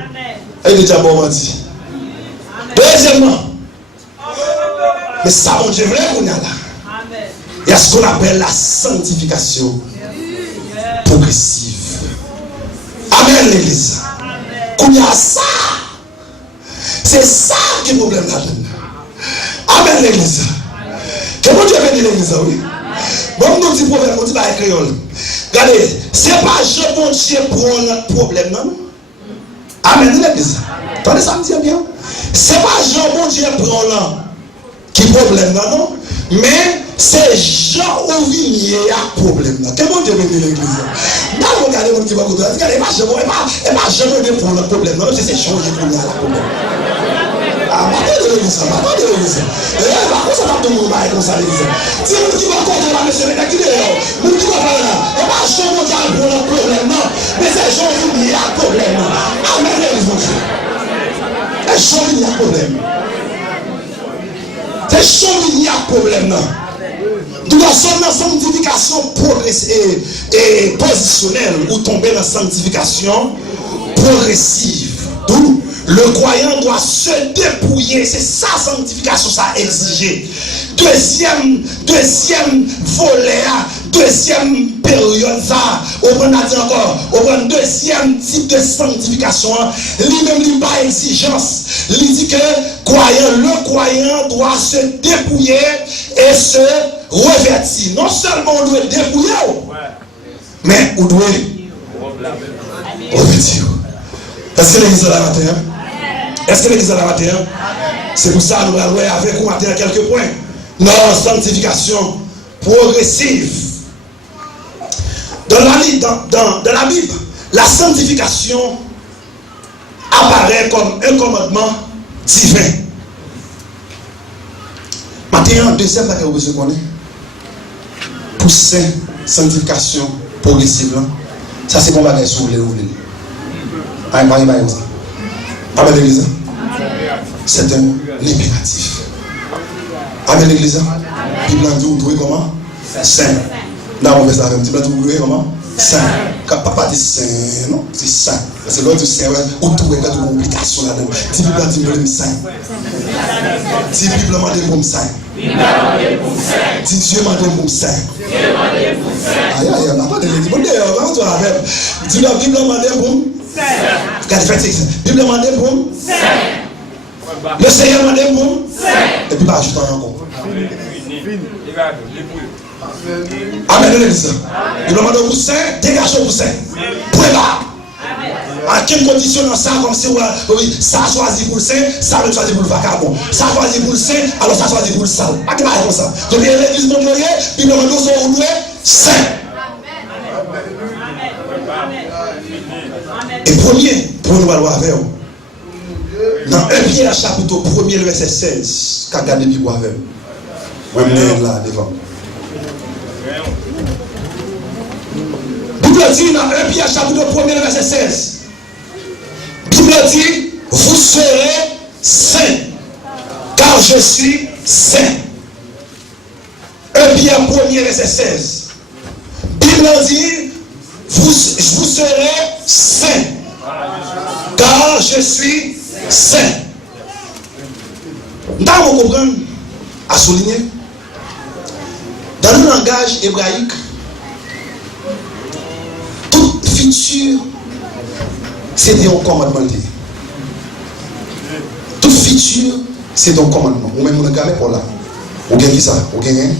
Il est déjà bon, dit. Deuxièmement, mais ça, mon Dieu, vrai qu'on a là. Il y a ce qu'on appelle la sanctification progressive. Amen, l'église. Qu'on y a ça. C'est ça qui est le problème là. Amen, l'église. Que mon Dieu bénisse l'église, oui. Bon, nous dit problème, on dit pas créole. Regardez, c'est pas je, mon Dieu, prend notre problème, non? Amen, l'église. Attendez, ça me dit bien. C'est pas Jean, mon Dieu, prend là qui problème là, non? Mais c'est Jean où il y a problème là. Quel mon Dieu bénit l'église? Là, regardez mon Dieu, regardez, pas Jean, et pas prend le problème là, c'est Jean qui prend là le problème. Ah, attendez l'église, attendez l'église. Par contre, ça va tout le monde comme ça, l'église. Si vous qui va contre la monsieur, mais qui est vous qui va parler là, et pas Jean, mon Dieu, prend le problème non, mais c'est Jean où il y a problème là. Amen, l'église, mon Dieu. C'est chaud, il y a problème. C'est chaud, il y a problème. Nous sommes dans la sanctification progressive et positionnelle ou tomber dans la sanctification progressive. D'où le croyant doit se dépouiller. C'est ça, sanctification, ça exigé. Deuxième volet, deuxième période, ça, on prend encore, on prend deuxième type de sanctification, lui-même, il n'a pas exigence. Il dit que le croyant doit se dépouiller et se revêtir. Non seulement on doit dépouiller, mais on doit revêtir. Est-ce que l'église est là matin? Est-ce que l'église est là matin? C'est pour ça que nous allons avec vous matin quelques points. Non, sanctification progressive. Dans la Bible, la sanctification apparaît comme un commandement divin. Maintenant, deuxième fois que vous besoin de connaître, pour cette sanctification progressive, ça c'est qu'on va faire sur les ouvriers. Amen, l'église. C'est un impératif. Amen, l'église. Bible dit vous trouvez comment? Saint. Là, on fait ça avec Bible dit vous trouvez comment? Saint. Quand papa dit saint, non? C'est saint. C'est l'autre saint, vous trouvez qu'il y a une complication là-dedans. Si Bible dit vous saint. Si Bible dit vous saint. Si Dieu m'a dit pour saint. Aïe, aïe, on n'a pas de l'église. Bon, d'ailleurs, on va avec. Si la Bible m'a dit pour saint. Regardez, faites ça. Bible m'a dit pour saint. Le Seigneur m'a dit pour saint. Et puis, bah, je t'en encore. Amen, l'église. Il m'a demandé pour saint, dégagez pour saint. Point là. À quelle condition dans ça, comme si oui, ça choisit pour le saint, ça veut choisir pour le vagabond. Ça choisit pour le saint, alors ça choisit pour le sale. Pas de mal comme ça. Donc l'église de Dieu, puis le monde sont loués saint. Et premier, pour nous aller avec vous. Dans 1 Pierre chapitre 1er, le verset 16, qu'a gardé le Bible avec vous. Moi, là devant. Bible dit dans 1 Pierre chapitre 1er, verset 16. Bible dit, vous serez saints, car je suis saint. 1 Pierre 1er, verset 16. Bible Bible dit, vous serez saints, car je suis saint. Nous devons comprendre, à souligner, dans le langage hébraïque, tout futur, c'était un commandement. Tout futur, c'est un commandement. Ou même on a gagné pour là. Ou gagne ça, ou gagne.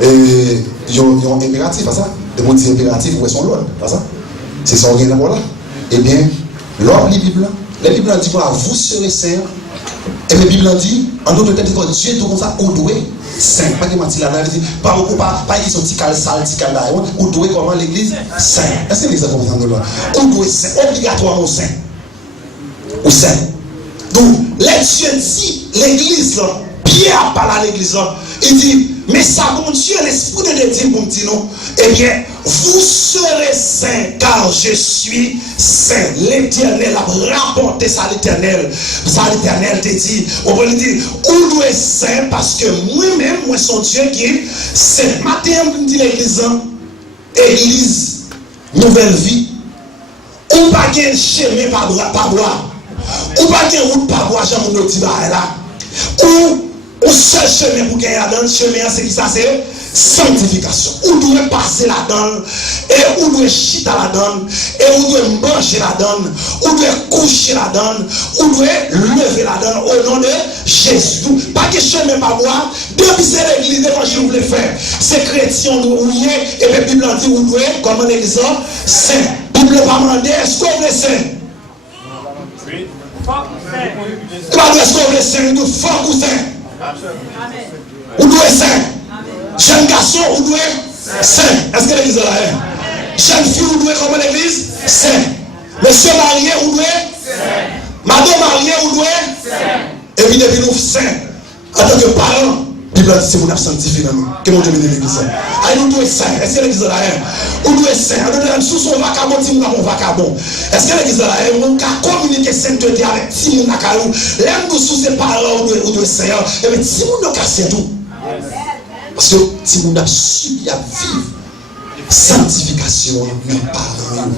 Ils ont impératif à ça. Des mots impératifs, où sont l'ordre, pas ça. C'est ça, on gagne pour là. Eh bien, l'ordre, les Bibles dit quoi? Vous serez saints. Et la Bible dit, en d'autres termes, Dieu tout comme ça, ou doué, saint. Pas que mentir là, il dit, pas qu'ils sont petit cal sale, petit cal là, ou doué comment l'église saint. Est-ce que l'église a compris ça? Ou doué saint, obligatoirement saint. Ou saint. Donc, les Dieu dit, l'église là, Pierre parle à l'église là, il dit, mais ça, mon Dieu, l'esprit de Dieu, mon petit nom, eh bien, vous serez saints, car je suis saint. L'Éternel a rapporté ça à l'Éternel. Ça, l'Éternel te dit, on va lui dire, où doit être saint, parce que moi-même, moi, son Dieu qui est saint. Matin, on dit l'église, église, nouvelle vie, ou pas qu'un chemin par bois, ou pas qu'un route par bois, j'en ai dit là, ou au seul chemin pour gagner la donne, chemin c'est qui ça, c'est sanctification. Où doit passer la donne, et où doit chiter la donne, et où doit manger la donne, où doit coucher la donne, où doit lever la donne au nom de Jésus. Pas que chemin pas boire, depuis c'est l'église d'évangile vous voulez faire. C'est chrétien nous oublier, et puis la Bible dit où doit, comment l'église saint. La Bible va demander, est-ce qu'on est saint? Oui. Est-ce qu'on est saint? Nous fort ou saint? Où doit être saint? Jeune garçon, où doit être saint? Est-ce que l'église est là? Jeune fille, où doit être comme l'église? Saint. Monsieur marié, où doit être saint? Madame mariée, où doit être saint? Et puis depuis nous saint. En tant que parents, la Bible dit c'est mon sanctifié dans nous. Que mon Dieu bénisse l'église. Ah, nous doit être saint. Est-ce que l'église est là? Où doit être saint? En sous son vacabon, si nous avons vacabon. Est-ce que l'église est là? On peut communiquer sainteté avec si nous avons l'aime nous sous ses parents, où doit être saint. Et bien, si nous avons cassé tout. Parce que si nous avons subi à vivre sanctification, nous parlons.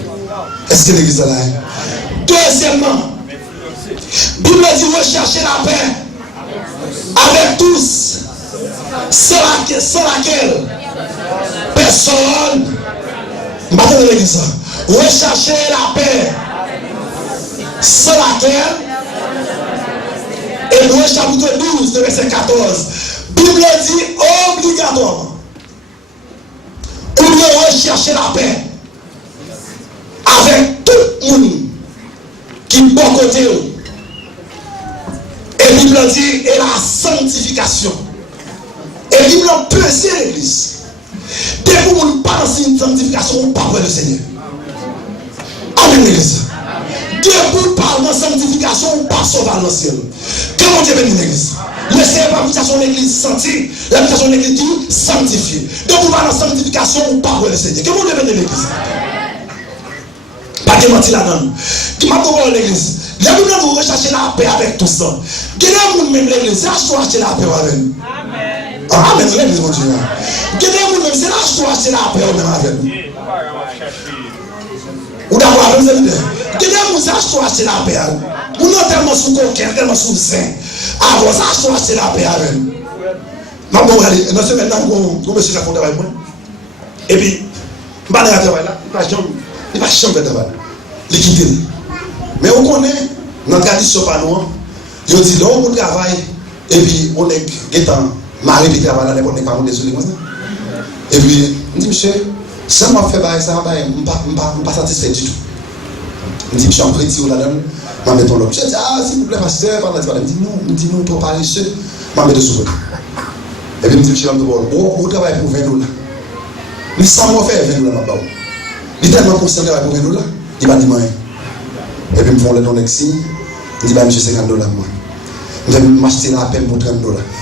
Est-ce que l'église est là? Deuxièmement, Bible dit rechercher la paix avec tous, sans laquelle personne ne va dans l'église. Rechercher la paix sans laquelle, et nous chapitre 12, verset 14. Bible dit obligatoirement. On doit rechercher la paix avec tout le monde qui est bon côté. Et Bible dit et la sanctification. Et Bible pesé l'église. Dès que vous pensez à une sanctification, vous parlez le Seigneur. Amen l'église. Dès que vous parlez de sanctification, vous passez dans le ciel. Comment Dieu bénit l'église? Le Seigneur pas l'habitation de l'église sentie, l'habitation de l'église dit sanctifiée. Donc vous parlez de sanctification, vous parlez le Seigneur. Comment Dieu bénit l'église? Pas de mentir là-dedans. Qui m'a trouvé l'église? Les gens vous rechercher la paix avec tout ça. Quel est le même l'église? C'est là que acheter la paix avec nous. Amen, l'église, mon Dieu. Quel est le même? C'est là que acheter la paix avec nous. Ou d'abord, vous avez dit, quel est le même? C'est acheter la paix avec nous. Vous n'êtes tellement sous coquin, tellement sous saint. Avant ça, acheter la paix avec nous. Je vais regarder, dans ce maintenant, je suis fondé avec moi. Et puis, je vais aller travailler là, il va changer de travail. Il quitte. Mais on connaît, dans la tradition pas nous, il dit là, on travaille, et puis on est guettant, mari qui travaille là, on n'est pas désolé comme ça. Et puis, je dis, monsieur, si on fait ça, je ne suis pas satisfait du tout. Je dis, monsieur, en prêt, on là-dedans, je vais mettre ton homme. Je dis, ah, s'il vous plaît, pasteur, il me dit, non, trop paresseux, je vais mettre sous. Et puis, je dis, monsieur, on travaille pour 20 $. Mais sans moi faire 20 $, il est tellement concerné pour 20 $, il m'a dit, moi. Et puis, ils me font le don d'exil. Ils disent, monsieur, 50 $. Moi. Je vais m'acheter la peine pour 30 $.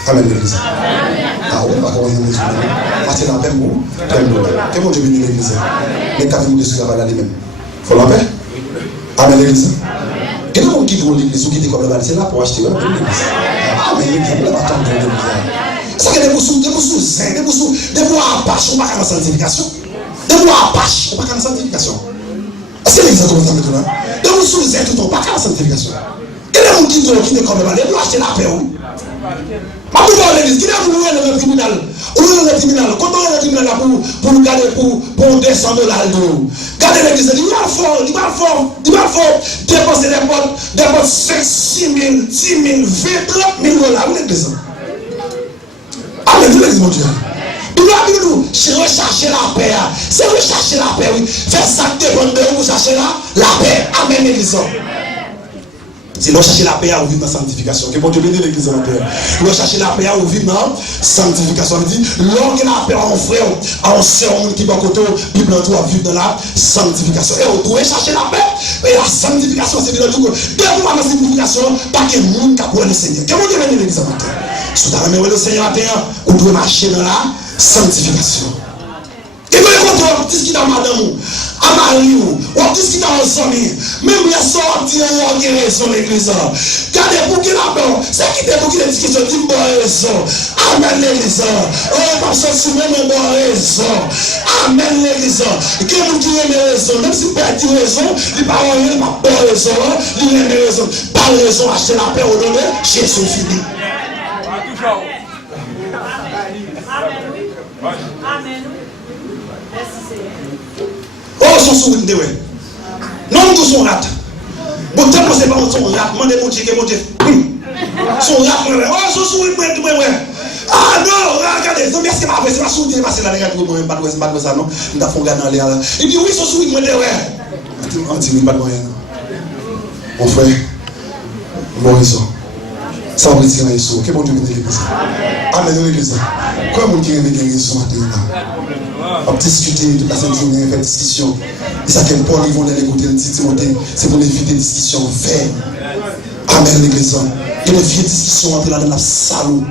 Amen, l'église. Ah oui, pas comment ils disent. M'acheter la peine pour 30 $. Comment Dieu bénit l'église? Les cas de ce travail là lui-même. Il faut la paix? Amen, l'église. Quel est le monde qui trouve l'église ou qui dit comme le c'est là pour acheter l'église? Amen, l'église. Il ne faut pas attendre l'église. Ça fait des boussous, des boussous, des boussous, des boussous à pas, on ne va pas faire la sanctification. De moi, Apache, on n'a pas de sanctification. Est-ce que l'église est comme ça maintenant? De vous sous les tout, on n'a pas de sanctification. Et les gens qui disent comme ça, ils vont acheter la paix. Ma pour l'église, qui est le tribunal? Où est le tribunal? Comment est le tribunal pour nous garder pour $200? Gardez l'église, il va fort, dépenser des potes 5, 6 000, 10 000, 20, 30 000 dollars. Où est l'église? Amen, l'église, mon Dieu. Nous rechercher la paix. C'est rechercher la paix, oui. Faire ça dépend de vous chercher la paix. Amen, l'église. C'est rechercher la paix ou vivre dans la sanctification. Que bon Dieu bénisse l'église en paix. Rechercher la paix ou vivre dans la sanctification. Il dit, lorsque la paix en frère, en soeur, qui va côté, Bible en tout, vivre dans la sanctification. Et vous pouvez chercher la paix. Et la sanctification, c'est bien tout. Dès que vous avez la sanctification, pas que le monde qui a pour le Seigneur. Que bon Dieu bénisse l'église en paix. Si vous avez le Seigneur en paix, vous pouvez marcher dans la sanctification. Et vous avez dit ce qui est dans madame, à Marie, ou dit ce qui est dans le sommet, même les sorties, on a raison l'église. Regardez pour qui la paix, c'est qui est pour qui les discussions disent bonne raison. Amen l'église. Oh, parce que c'est même bonne raison. Amen l'église. Et qui est qui aime raison, même si père dit raison, il parle rien, pas bonne raison, il aime raison. Pas raison, acheter la paix au nom de Jésus fini. Amen. Oh, son sourire de ouais. Non, nous sommes rat. Bon, tant que c'est pas son rat, demandez mon Dieu, mon Dieu. Son rat, oh, son sourire de ouais. Ah non, regardez, non, mais est-ce que ma c'est pas sourire passer là, regardez, moi, pas ça, non. Nous avons regardé dans l'air là. Il dit, oui, son sourire de ouais. On dit, pas de moyen. Mon frère, bon raison. Ça veut dire raison. Que bon Dieu bénisse l'église. Amen, l'église. Quoi, mon Dieu bénisse l'église ce matin là? On discuter toute la semaine journée, faire discussion. Et ça, que Paul, ils vont aller écouter le petit Timothée, c'est pour éviter des discussions vaines. Amen, l'église. Il y a des vieilles discussions entre la dame, la salaud.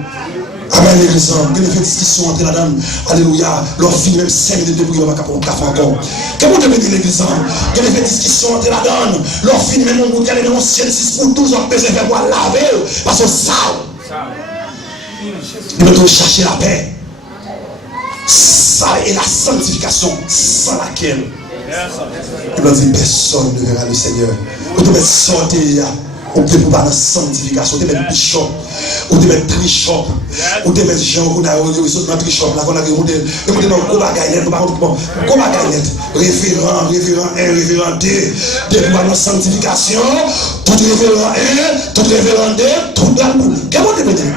Amen, l'église. Il y a des vieilles discussions entre la dame, alléluia. Leur fille, même 5 minutes de prière, on va pas pour le café encore. Que bon Dieu bénisse l'église. Il y a des vieilles discussions entre la dame, leur fille, même on regarde dans l'ancienne 6 pour 12 ans, besoin de faire boire laver, parce que ça. Il doit chercher la paix. Ça est la sanctification sans laquelle il doit dire personne ne verra le Seigneur. Vous devez sortir, vous devez pas dans la sanctification, vous devez mettre bishop, vous devez mettre trichop, vous devez mettre Jean, vous devez mettre trichop, là, vous devez mettre dans le combat gagnette, référent 1, référent 2, devez pas dans la sanctification, tout référent 1, tout référent 2, tout dans le boule. Qu'est-ce que vous devez dire?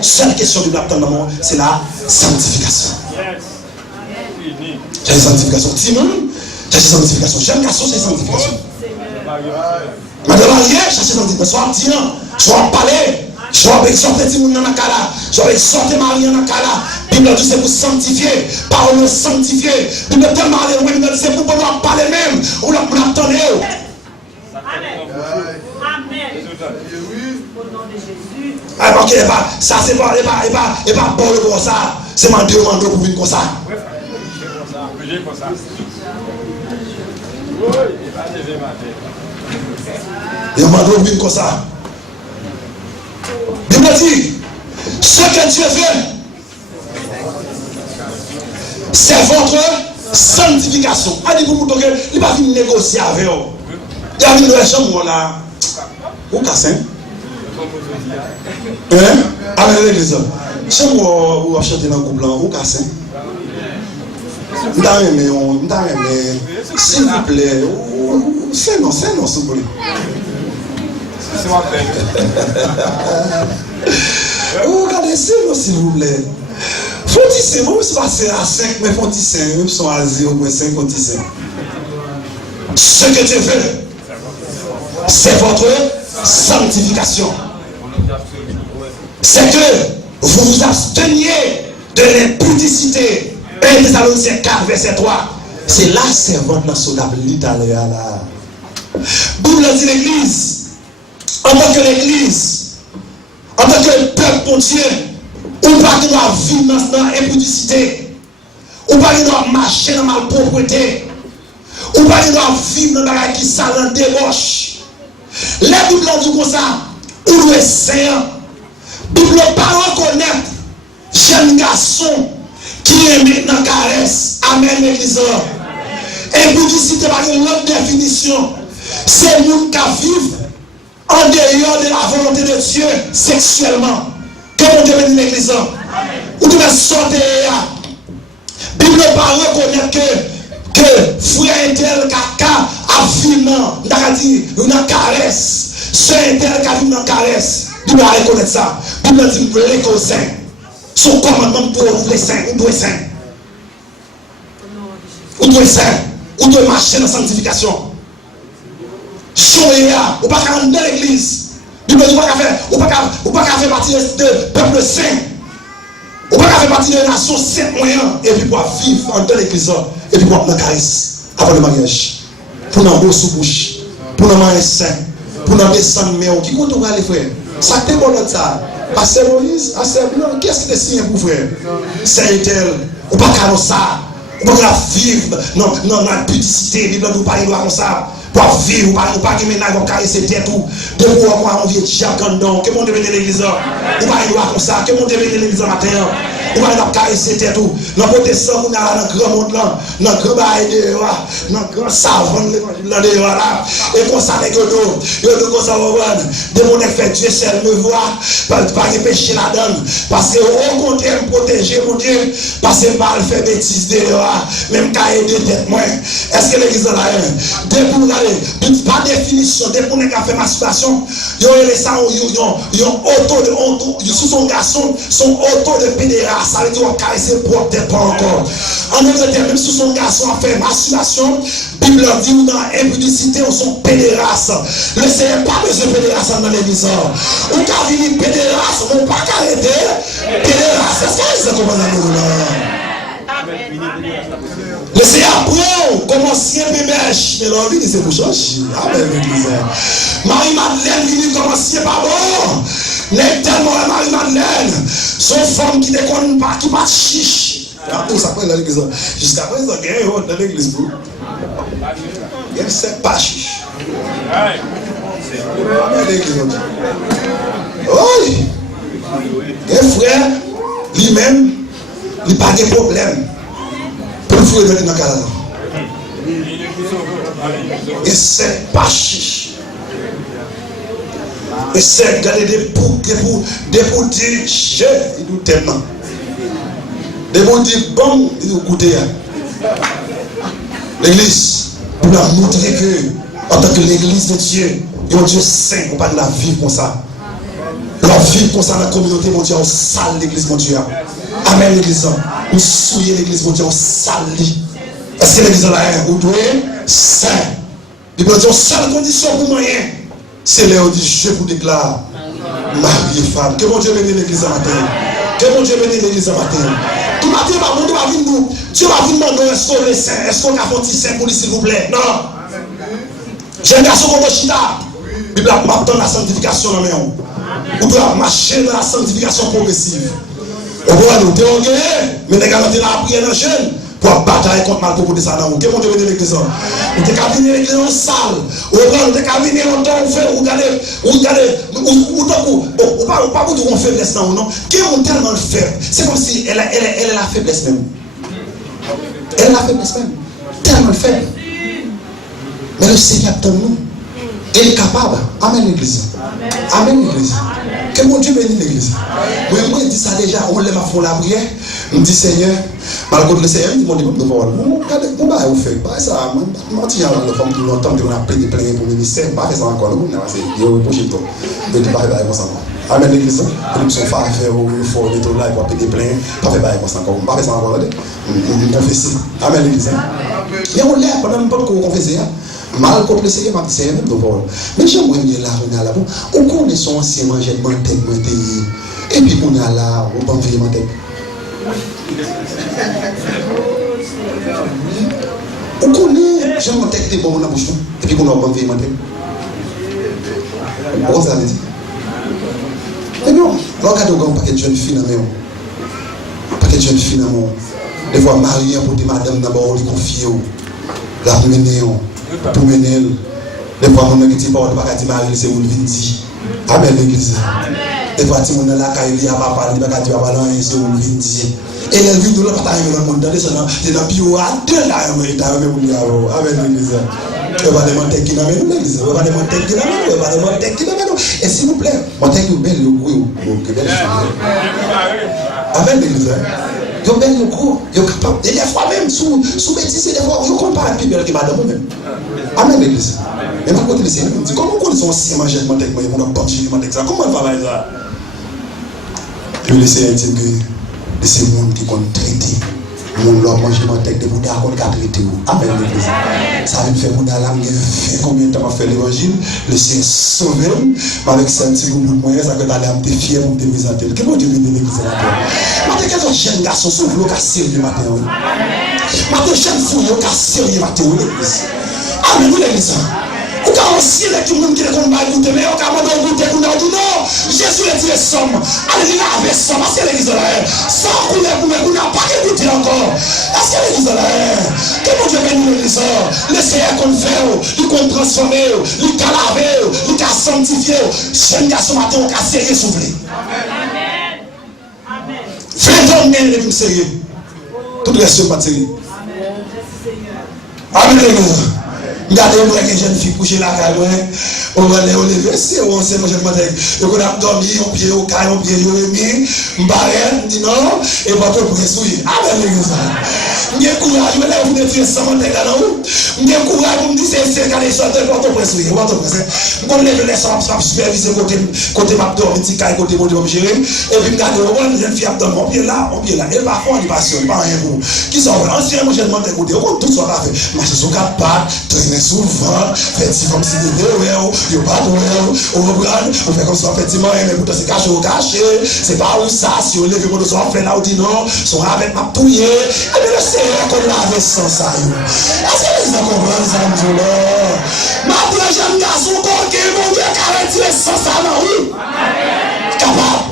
Seule question du baptême, c'est la sanctification. C'est la sanctification. Timon, c'est la sanctification. Jeune garçon, c'est la sanctification. Madame Mariée, c'est la sanctification. Soit Tian, soit Palais, soit exhorter Timon dans la Kala, soit exhorter Marie dans la Kala. Bible dit c'est pour sanctifier, parole sanctifier. Bible dit c'est pour pouvoir parler même, ou pour l'attendre. Amen. Au nom de Jésus. Alors que ça c'est pas bon comme ça. C'est mandé pour venir comme ça. Il m'a dit comme ça. Bible dit ce que Dieu fait, c'est votre sanctification. A dit pour vous que il va venir négocier avec vous. Il a vu le chambre là. Où cassin? Hein? Avec l'église. C'est moi où acheter dans le couple là, où cassin? S'il vous plaît, c'est non, s'il vous plaît. C'est ma peine. Regardez, c'est non, s'il vous plaît. Faut-il, moi, je suis passé à 5, mais faut-il, même sont à 0,5, faut-il. Ce que Dieu fait, c'est votre sanctification. C'est que vous vous absteniez de l'impudicité. 1 Thessaloniciens 4, verset 3. C'est la servante dans son l'italien là. Bible dit l'église. En tant que l'église, en tant que peuple pour Dieu, on ne va pas vivre dans l'impudicité. On ne va pas marcher dans la malpropreté. On ne va pas vivre dans la qui ça dans débauche. La Bible dit comme ça, on doit essayer. La Bible ne pas reconnaître jeune garçon qui aime dans caresse Amen, l'église. Impudicité, par une autre définition, c'est le monde qui vit en dehors de la volonté de Dieu sexuellement. Comment Dieu bénit l'église? Ou devez sortir. La Bible ne pas reconnaître que frère tel caca a vu dans caresse. C'est tel qui a vu dans caresse. Bible va reconnaître ça. Bible dit que les cousin. Son commandement pour les saints. Ou doit saint. Ou doit saint. Ou doit marcher dans la sanctification. Soyez-là. Ou pas qu'à dans l'église. Bible dit ou pas qu'à faire partie de peuple saint. Ou pas qu'à faire partie de la nation sainte moyen. Et puis pour vivre en l'église. Et puis pour avoir la caresse. Avant le mariage. Pour nous avoir sous bouche. Pour nous marier saint. Pour nous descendre mais qui compte on va les frères. Ça t'est bon dans ça. Pasteur Moïse, Pasteur Blanc, qu'est-ce que tu signes pour frère? C'est tel. Ou pas qu'à ça. Ou pas qu'à vivre dans la publicité. Bible nous parle comme ça. Pour vivre, ou pas que ménage, ou caresser tête tout. De vous avoir envie de chacun donc. Que mon Dieu bénisse l'église. Ou pas y comme ça. Que mon Dieu bénisse l'église matin. Ou pas y caresser tête tout. Dans le côté sang, on a dans le grand monde là. Dans le grand bail de dans le grand savon là dehors là. Et comme ça, les gars, yo comme ça, de mon effet, Dieu seul me voit. Pas de péché là-dedans. Parce que au contraire, me protéger, mon Dieu. Parce que pas le faire bêtise dehors. Même qu'à aider tête moi. Est-ce que l'église là pas définition, dès qu'on a fait masturbation, ils sous son garçon, son auto de pédéraste, ça veut dire qu'on caresser pour tête pas encore. En Angleterre, même sous son garçon a fait masturbation, Bible dit ou dans impudicité, on sont pédérastes. Le Seigneur pas besoin de pédéraste dans l'église. Ou quand il dit pédéraste, on ne peut pas arrêter pédéraste. Est-ce que c'est comment ça le Seigneur apprend comment si un bébé mais l'envie de se boucher. Amen, l'église. Marie-Madeleine vient comment si pas bon. N'est tellement Marie-Madeleine. Son femme qui ne connaît pas, qui pas chiche. Tout ça prend dans l'église. Jusqu'à présent, il y a un dans l'église. Il ne sait pas chiche. Amen, l'église. Oui. Un frère, lui-même, il n'a pas de problème. Pour le frère de dans et c'est pas chiche. Et c'est garder des pour dire je, il nous tellement. Des pour dire bon, il nous goûte. L'église, pour la montrer que, en tant que l'église de Dieu, il y a un Dieu saint, on ne peut pas la vivre comme ça. La vivre comme ça dans la communauté, mon Dieu, on sale l'église, mon Dieu. Amen, l'église. On souille l'église, mon Dieu, on sale. Est-ce que l'église là, vous devez saint. Il peut dire, seule condition pour moyen, c'est l'heure du jeu pour déclarer mari et femme. Que mon Dieu bénisse l'église matin. Que mon Dieu bénisse l'église matin. Tout matin, mon Dieu va venir nous. Dieu va venir demander est-ce qu'on est saint? Est-ce qu'on a un petit saint pour lui, s'il vous plaît? Non. J'ai un garçon comme Chita. Il doit m'attendre la sanctification dans mes mains. On doit marcher dans la sanctification progressive. On va nous déroger, mais les gars, on a prié dans le jeune. Pour batailler contre mal pour ça dans nous. Que mon Dieu bénisse l'église. On t'a qu'à venir l'église en salle. On t'a qu'à venir en temps où fait, ou pas pour dire qu'on faiblesse dans nous, non. Qui est tellement faible. C'est comme si elle est la faiblesse même. Elle est la faiblesse même. Tellement faible. Mais le Seigneur attend nous. Il est capable. Amen l'église. Amen l'église. Que mon Dieu bénisse l'église. Moi, je dis ça déjà, on lève à fond la prière. Je dis Seigneur, malgré le Seigneur, il dit mon Dieu, vous faites pas ça. Je dis à la femme qui longtemps que on a plein de plaintes pour le ministère, pas faire ça encore. Je reproche tout. Je dis pas faire ça encore. Amen l'église. Nous sommes pas à faire, il faut mettre là, il faut payer des plaintes, pas faire ça encore. Pas faire ça encore. On confesse. Amen l'église. Et on lève pendant pas qu'on confesse. Mal contre le Seigneur, ma Seigneur, même de mais j'aimerais bien là, on est là. On connaît son ancien manger de tête, et puis on est là, on va enlever ma tête. On connaît, j'aime mon tête, bon, on a bouche, et puis on va enlever ma tête. Pourquoi ça veut dire? Mais non, regardez un paquet de jeunes filles dans le monde. Un paquet de jeunes filles dans le monde. Des fois, mariées pour des madames d'abord, on les confie, la mener. Pour mener, des fois, on ne dit pas, on ne peut pas dire Marie, c'est où il vient dire. Amen, l'église. Des fois, si on est là, quand il y a papa, il ne peut pas dire papa, c'est où il vient dire. Et les vies de la bataille, le monde, c'est dans bio à 2 là, il t'a même avec l'église. On va demander qui n'a même l'église. On va demander qui n'a même, on va demander qui n'a même. Et s'il vous plaît, moi, t'es que belle, que belle. Avec l'église, yo belle, yo gros, yo capable. Et des fois même, sous bêtise, des fois, yo compare plus belle que madame même. Amen l'église. Mais par contre, le Seigneur me dit, comment on connaît son si manger mon texte, moi, on a pas de ça. Comment on va faire ça? Puis le Seigneur dit que c'est le monde qui compte traiter. Mon l'homme mange mon texte de Bouddha qu'on a traité. Amen l'église. Ça veut faire Bouddha là, fait combien de temps à faire l'évangile, le Seigneur sauvé, avec ça, un petit bout de moyen, ça que t'allais me fier pour me présenter. Quel bon Dieu veut l'église là? Matin, quel jeune garçon s'ouvre le sérieux matin. Matin, jeune fou, le sérieux matin, l'église. Amen, l'église. Ou quand on sait que tout le monde qui est comme mal goûté, mais on a goûté, on a dit non, Jésus a dit les sommes. Allez, il a avec somme, est-ce que l'église là? Sans couler pour on n'a pas goûté encore. Est-ce que l'église là? Que mon Dieu bénit l'église? Le Seigneur qu'on fait, il qu'on transforme, il qu'on lave, il qu'on sanctifie. Jeune garçon matin, on a sérieux soufflé. Amen. Amen. 20 ans, on est sérieux. Tout reste sur le matériel. Amen. Amen. Regardez-moi une jeune fille couchée là, on va les lever, si on sait, moi je me dis, on a dormi, on pied au carré, on pied au remis, on barre, dit non, et pas pour souiller. Amen, l'église. J'ai courage, je vais vous détruire sans monter là, non? J'ai courage pour me dire, c'est quand les chanteurs vont te souiller, on va te presser. On lève les sommes, on superviser côté McDo, petit carré, côté mon Dieu, gérer, et puis regardez, on voit une jeune fille abdomen, on pied là, et parfois on y passe, pas rien pour. Qui sont anciens, moi je demande d'écouter, on tout soit pas fait. Marcher sur 4 pattes, traîner souvent, fait comme si de il n'y a pas de on fait comme ça, effectivement, mais pour c'est caché, c'est pas où ça, si on lève le soir, on fait là, on dit non, sont avec ma pouillée, et bien le Seigneur qu'on lave sans ça. Est-ce que les gens comprennent ça, nous là? Ma très jeune garçon, mon Dieu, qui a retiré sans ça, non, oui? Capable.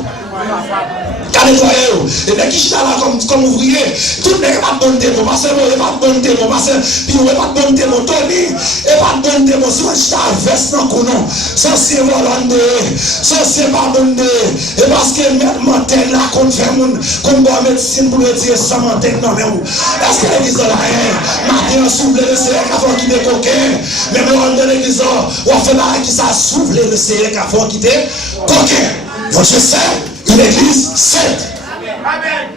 Qu'à nettoyer, et bien qui chita là comme ouvrier, tout le monde n'est pas de bonne démon, ma soeur n'est pas de bonne démon, ma soeur, puis on n'est pas de bonne démon, Tony, et pas de bonne démon, si on chita veste dans le counon, ça c'est volonté, ça c'est pardonné, et parce que mettre montagne là, qu'on fait qu'on doit médecine pour retirer sa montagne, non mais où? Est-ce que l'église là, matin, souffle le Seigneur qui a fait quitter coquin, mais on de l'église, on fait là qui ça souffle le Seigneur qui a fait quitter coquin. Donc je sais, une église sainte. Amen.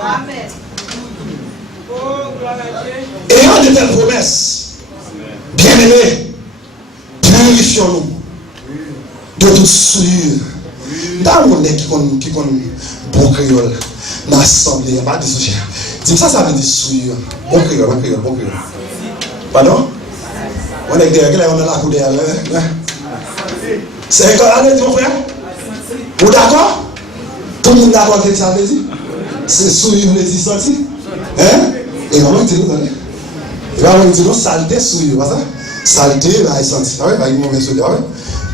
Amen. Ayant de telles promesses, bien-aimés, purifions-nous de toute souillure. Dans le monde qui connaît bon créole, dans l'assemblée, il n'y a pas de souillure. Dis ça veut dire souillure. Bon créole. Pardon? On est derrière, on a la coudée à l'heure. C'est quand allez mon frère? Vous d'accord? Tout le monde d'accord avec ça veut dire? C'est souillure, les y sentir? Hein? Et comment il dit nous? Il va dire nous saleté souillure, pas ça? Saleté, il va y sentir. Ah oui, il va y mauvais souillure. Ah oui.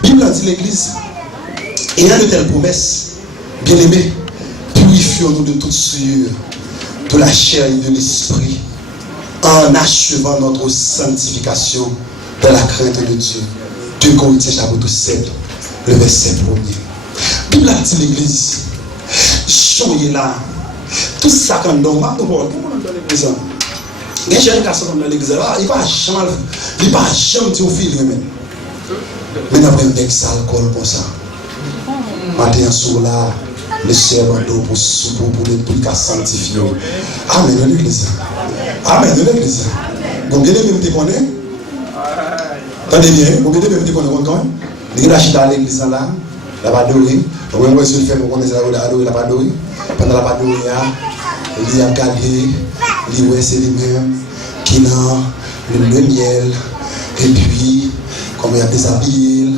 Bible dit l'église. Ayant de telles promesses, bien-aimés, purifions-nous de toute souillure, de la chair et de l'esprit, en achevant notre sanctification de la crainte de Dieu. 2 Corinthiens chapitre 7, le verset 1er. Bible a dit l'église, soyez là, tout ça quand on va, tout le monde dans l'église. Les jeunes garçons dans l'église, il va jamais dire au fil même. Mais d'après un texte alcool comme ça. Matin sur là, le servant d'eau pour le sanctifier. Amen de l'église. Amen de l'église. Donc, vous avez même connaît. Attendez bien, vous avez même connaît quand même. Vous avez acheté à l'église là, la badouille. Vous avez reçu le fait, vous connaissez la badouille. Pendant la badouille, il y a gardé, il y a c'est lui-même, qui n'a le miel, et puis, comment il y a déshabillé,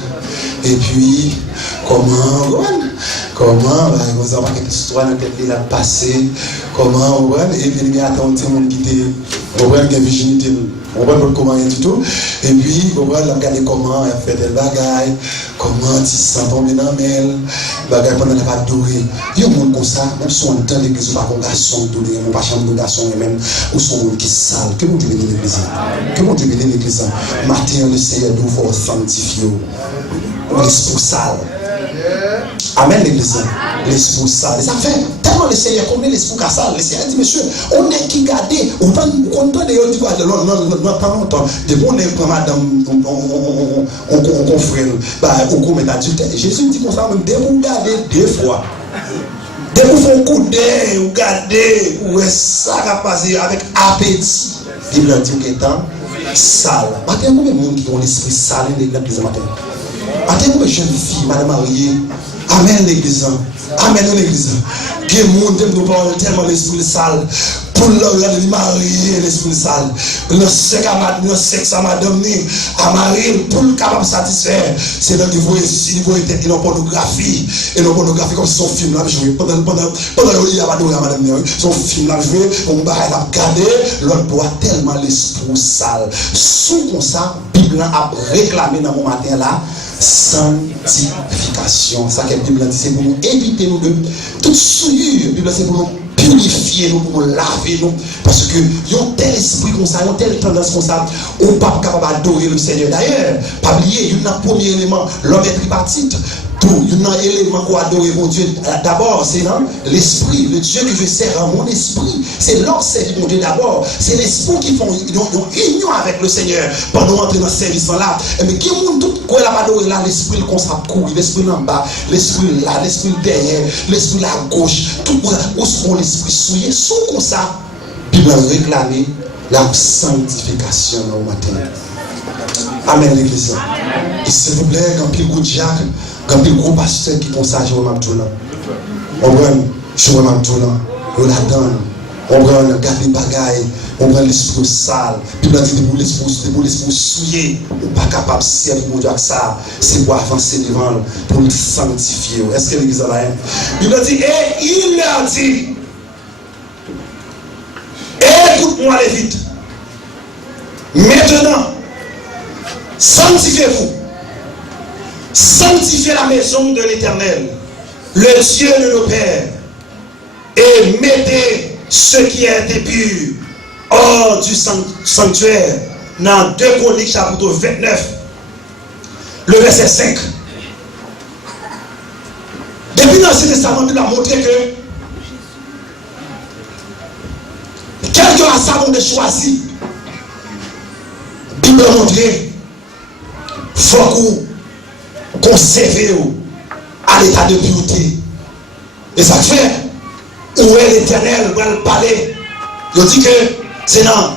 et puis, comment, vous avez une histoire dans laquelle il a passé, comment, et puis il y a attendu tout le monde qui était, vous voyez, il y a virginité, vous voyez, comment rien du tout, et puis, vous voyez, il a regardé comment il a fait des bagailles, comment il s'est tombé dans le mail, bagaille pendant la badouille. Il y a un monde comme ça, même si on entend l'église, on ne va pas garçon, on ne va pas chambre de garçon, et même, ou son monde qui est sale. Que vous devez l'église? Que vous devez l'église? Matin, le Seigneur nous faut sanctifier. L'esprit sale. Amen, l'église. L'esprit sale. Ça fait tellement le Seigneur connaît l'esprit sale. Le Seigneur dit, monsieur, on est qui garde, on va content de dire, non, pas longtemps. De bon, on est comme madame, on confrère, on commet adultère. Jésus dit comme ça, même dès vous gardez 2 fois. Dès que vous faites un coup d'œil, vous gardez, où est ça qui a passé avec appétit. Bible dit qu'il est temps sale. Maintenant, combien de monde qui ont l'esprit sale dans l'église matin? Maintenant, combien de jeunes filles, madame mariée? Amen l'église. Amen l'église. Que le monde nous parle tellement l'esprit sale. Pour leur marier l'esprit sale. Le sexe à madame à marier pour le capable satisfaire. C'est dans le niveau et non pornographie. Et non pornographie comme son film là joué. Pendant il y a madame son film là joué. On va regarder. L'autre boit tellement l'esprit sale. Sous comme ça, Bible a réclamé dans mon matin là. Sanctification. Ça que la Bible dit, c'est pour nous éviter nous de toute souillure. La Bible c'est pour nous purifier nous, pour nous laver nous. Parce que y a un tel esprit comme ça, y a une telle tendance comme ça, on n'est pas capable d'adorer le Seigneur. D'ailleurs, pas oublier, il y a un premier élément, l'homme est tripartite. Tout, il y a un élément pour adorer mon Dieu. D'abord, c'est l'esprit, le Dieu que je sers en mon esprit. C'est l'homme servir mon Dieu d'abord. C'est l'esprit qui font une union avec le Seigneur pendant entrer dans ce service-là. Mais qui monde tout quoi la adorer là, l'esprit le consacre courir, l'esprit en bas, l'esprit là, l'esprit derrière, l'esprit là à gauche, tout où sont l'esprit souillé, sous comme ça. Bible a réclamé la sanctification au matin. Amen l'église. Et s'il vous plaît, quand il y a un Jacques, quand il y a un gros pasteur qui consacre Joël Mabdoula, on prend Joël Mabdoula, on la donne, on prend le garder bagaille, on prend l'esprit sale, puis on dit pour l'esprit souillé, on n'est pas capable de servir mon Dieu avec ça, c'est pour avancer devant, pour le sanctifier. Est-ce que l'église a là? Il a dit, et il leur dit, écoute-moi les vite, maintenant, sanctifiez-vous. Sanctifiez la maison de l'Éternel, le Dieu de nos pères, et mettez ce qui a été pur hors du sanctuaire. Dans 2 Chroniques chapitre 29, le verset 5. Depuis l'Ancien Testament, il a montré que quelques races ont choisi. Il a montré il faut conserver à l'état de pureté. Et ça fait où est l'Éternel va le parler. Il dit que c'est un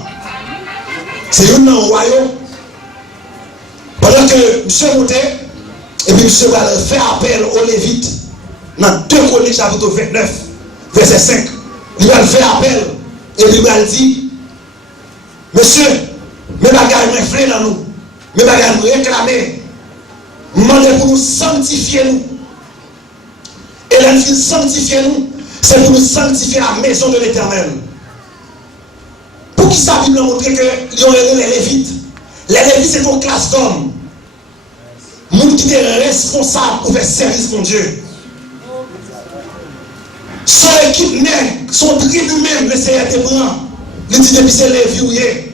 royaume. Pendant que monsieur montait, et puis monsieur va faire appel aux Lévites dans 2 Chroniques chapitre 29, verset 5. Il va le faire appel et il va le dire, monsieur, mes bagages m'inflent dans nous. Mes bagages nous réclamer. Demandez pour nous sanctifier nous. Et la vie sanctifier nous, c'est pour nous sanctifier la maison de l'Éternel. Pour qui ça, Bible montre que il y aurait les Lévites. Les Lévites, c'est une classe d'hommes. Moun qui est responsable pour faire service mon Dieu. Son équipe n'est, son tribu même, le Seigneur te prend. Il dit depuis c'est Lévi ou yé.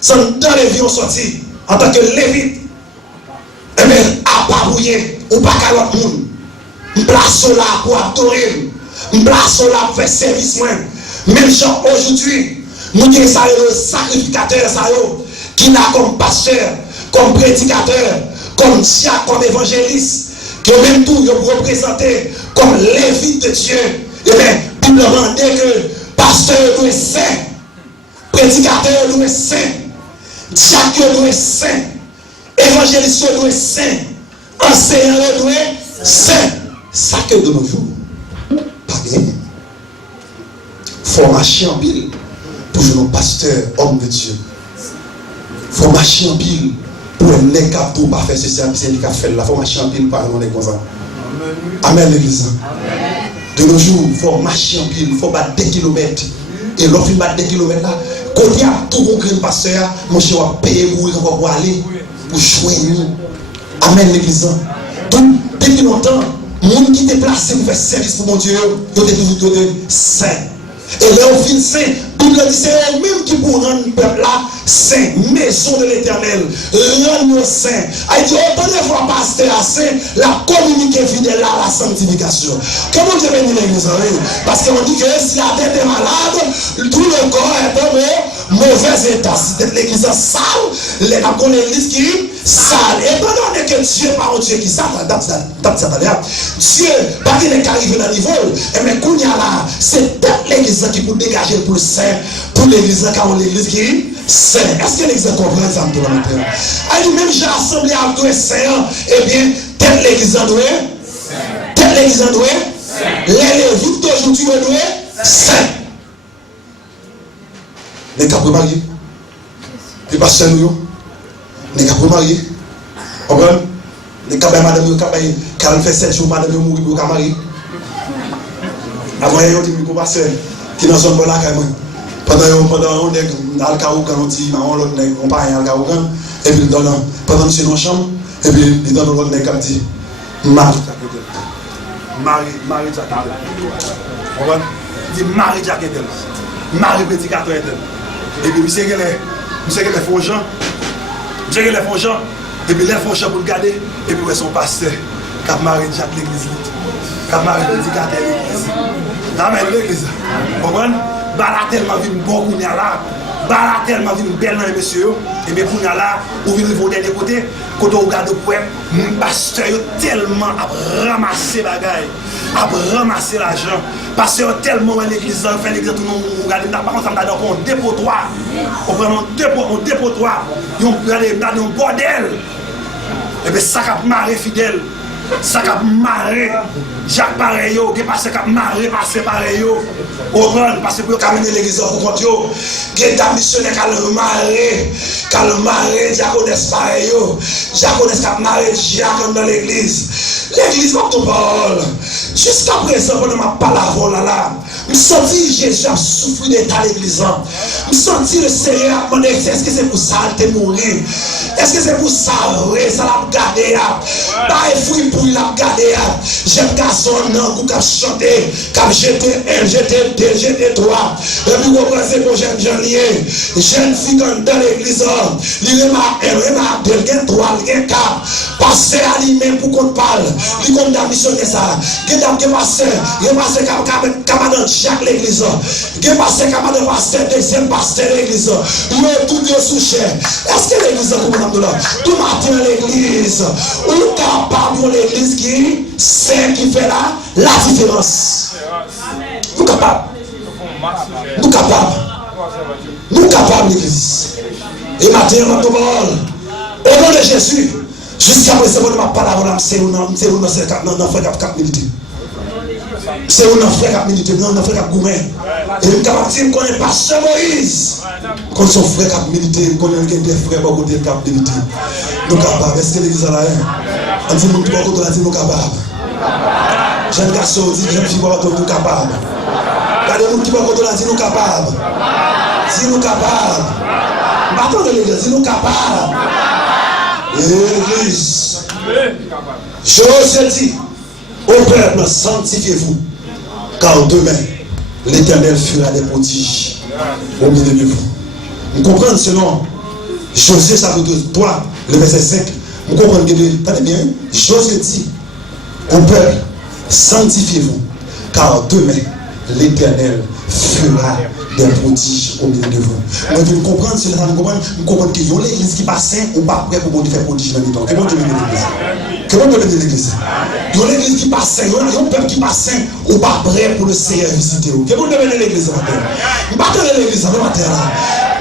Sans dans les vies ont sorti. En tant que Lévite, eh bien, à pas bouiller, ou pas qu'à l'autre monde. Je place là pour adorer, je place là pour faire service. Même gens aujourd'hui, nous avons ça le sacrificateur, qui n'a comme pasteur, comme prédicateur, comme diacre, comme évangéliste, qui ont même tout représenté comme Lévite de Dieu. Eh bien, Bible demandait que pasteur doit être saint, prédicateur doit être saint. Diacre doit être saint, évangéliste doit être saint, enseignant doit être saint. Ça que de nos jours, pas gagné. Faut marcher en pile pour nos pasteurs, hommes de Dieu. Faut marcher en pile pour un nez pour pas faire ce service qu'il a fait là. Faut marcher en pile pour un nez comme ça. Amen l'église. De nos jours, faut marcher en pile, faut battre des kilomètres. Et l'on fait battre des kilomètres là. Quand il y a tout mon grand pasteur, mon cher va payer pour aller, pour choisir. Amen l'église. Donc, depuis longtemps, les gens qui étaient placés pour faire service pour mon Dieu, ils étaient toujours saints. Et là, au fin saint, Bible dit c'est eux-mêmes qui pour rendre le peuple là saint, maison de l'éternel, rendre saint. Il dit autant de fois pasteur à saint, la communiquer fidèle à la sanctification. Comment Dieu bénit l'église? Parce qu'on dit que si la tête est malade, tout le corps est dans mauvais état. Si l'église est sale, l'église qui est sale. Et pendant que Dieu n'est pas un Dieu qui est sale, Dieu, pas qu'il est arrivé dans le niveau, mais qu'on y a là, c'est peut-être l'église qui peut dégager pour le saint, pour l'église car l'église qui est saint. Est-ce que l'église comprend ça de la matin? Elle dit même j'ai assemblé à deux saints, eh bien, telle l'église en doit, telle l'église en doit, les lévites d'aujourd'hui en doit, saint. Les cas pour marier, les pasteurs nous, les cas pour marier, comprenez? Les cas pour madame, quand elle fait 7 jours, madame mourir pour marier. Avant, il y a des pasteur qui dans son bon là, pendant on est dans le carougan, on dit, on parle dans le carougan, et puis pendant que c'est dans la chambre, et puis il donne l'autre nègre qui dit, Marie Jacquetel. On va dire Marie Jacquetel. Marie prédicateur. Et puis, monsieur qui les faux gens. Monsieur qui les faux gens. Et puis, les faux gens pour le garder. Et puis, son pasteur. Cap Marie Jacques l'église. Cap Marie prédicateur l'église. Amen, l'église. Vous comprenez? Bala tellement vu bon qu'on y a là. Bala tellement vu belle dans les messieurs. Et bien, qu'on y a là, ou vient au dernier côté. Quand on regarde le poème, mon pasteur tellement a ramassé bagaille. A ramassé l'argent. Pasteur tellement à l'église, fait l'église, tout le monde regarde. Par contre, ça m'a dit un dépotoir. On prend un dépotoir. On regarde un bordel. Et bien, ça a marré fidèle. Ça a marré Jacques pareil, qui passe à marrer, passer pareil, au run, parce que pour caminer l'église au compte, qui est missionnaire qui a marré, diaconesse pareil, diaconesse qui a marré, diacon dans l'église. L'église va tout parole. Jusqu'à présent, pendant ma parole là, je sens Jésus a souffert d'état l'église. Je sens le Seigneur a demandé, est-ce que c'est pour ça qu'il mourir? Est-ce que c'est pour ça, ça l'a gardé? Pas effrayé pour l'a gardé. J'aime garçon, non, qui a chanté, qui a jeté un, jeté deux, jeté trois. Et puis, vous pensez que jeune fille dans l'église, il remarque, il y a trois, il y a quatre. Passer à lui-même pour qu'on parle. Il compte à missionner ça. Il y a des pasteurs, il y a des pasteurs camarades de chaque l'église. Il y a des pasteurs camarades de pasteur, deuxième pasteur de l'église. Il y a tout Dieu sous chair. Est-ce que l'église est comme ça? Tout matin l'église. Ou capable de l'église qui c'est qui fait la différence. Nous capables. Nous capables. Nous capables l'église. Et matin, on va au nom de Jésus. Jusqu'à présent, je ne vais pas parler c'est où on fait cap militaire. C'est où on fait cap militaire, on fait cap gourmet. Et je ne connais pas Pasteur Moïse. Quand son frère cap militaire, on connaît des frères pour côté cap militaire. Nous capables. Est-ce que l'église a là? On dit nous pour côté là, nous capables. Jeune garçon dit, jeune fille pour côté nous capables. Regardez-nous qui pour côté là, nous capables. Si nous capables. Battons de l'église, nous capables. L'église. Josué dit au peuple, sanctifiez-vous, car demain l'Éternel fera des prodiges au milieu de vous. Vous comprenez selon Josué chapitre 3, le verset 5. Vous comprenez que, tenez bien, Josué dit au peuple, sanctifiez-vous, car demain l'Éternel fera des prodiges au milieu de vous. Vous comprenez cela, vous comprenez qu'il y a l'église qui passe ou pas prêt pour faire prodiges dans le temps. Comment Dieu bénit l'église? Comment Dieu bénit l'église? Il y a l'église qui passe, il y a un peuple qui passe ou pas prêt pour le Seigneur visiter. Comment Dieu bénit l'église ce matin? Vous battez l'église ce matin.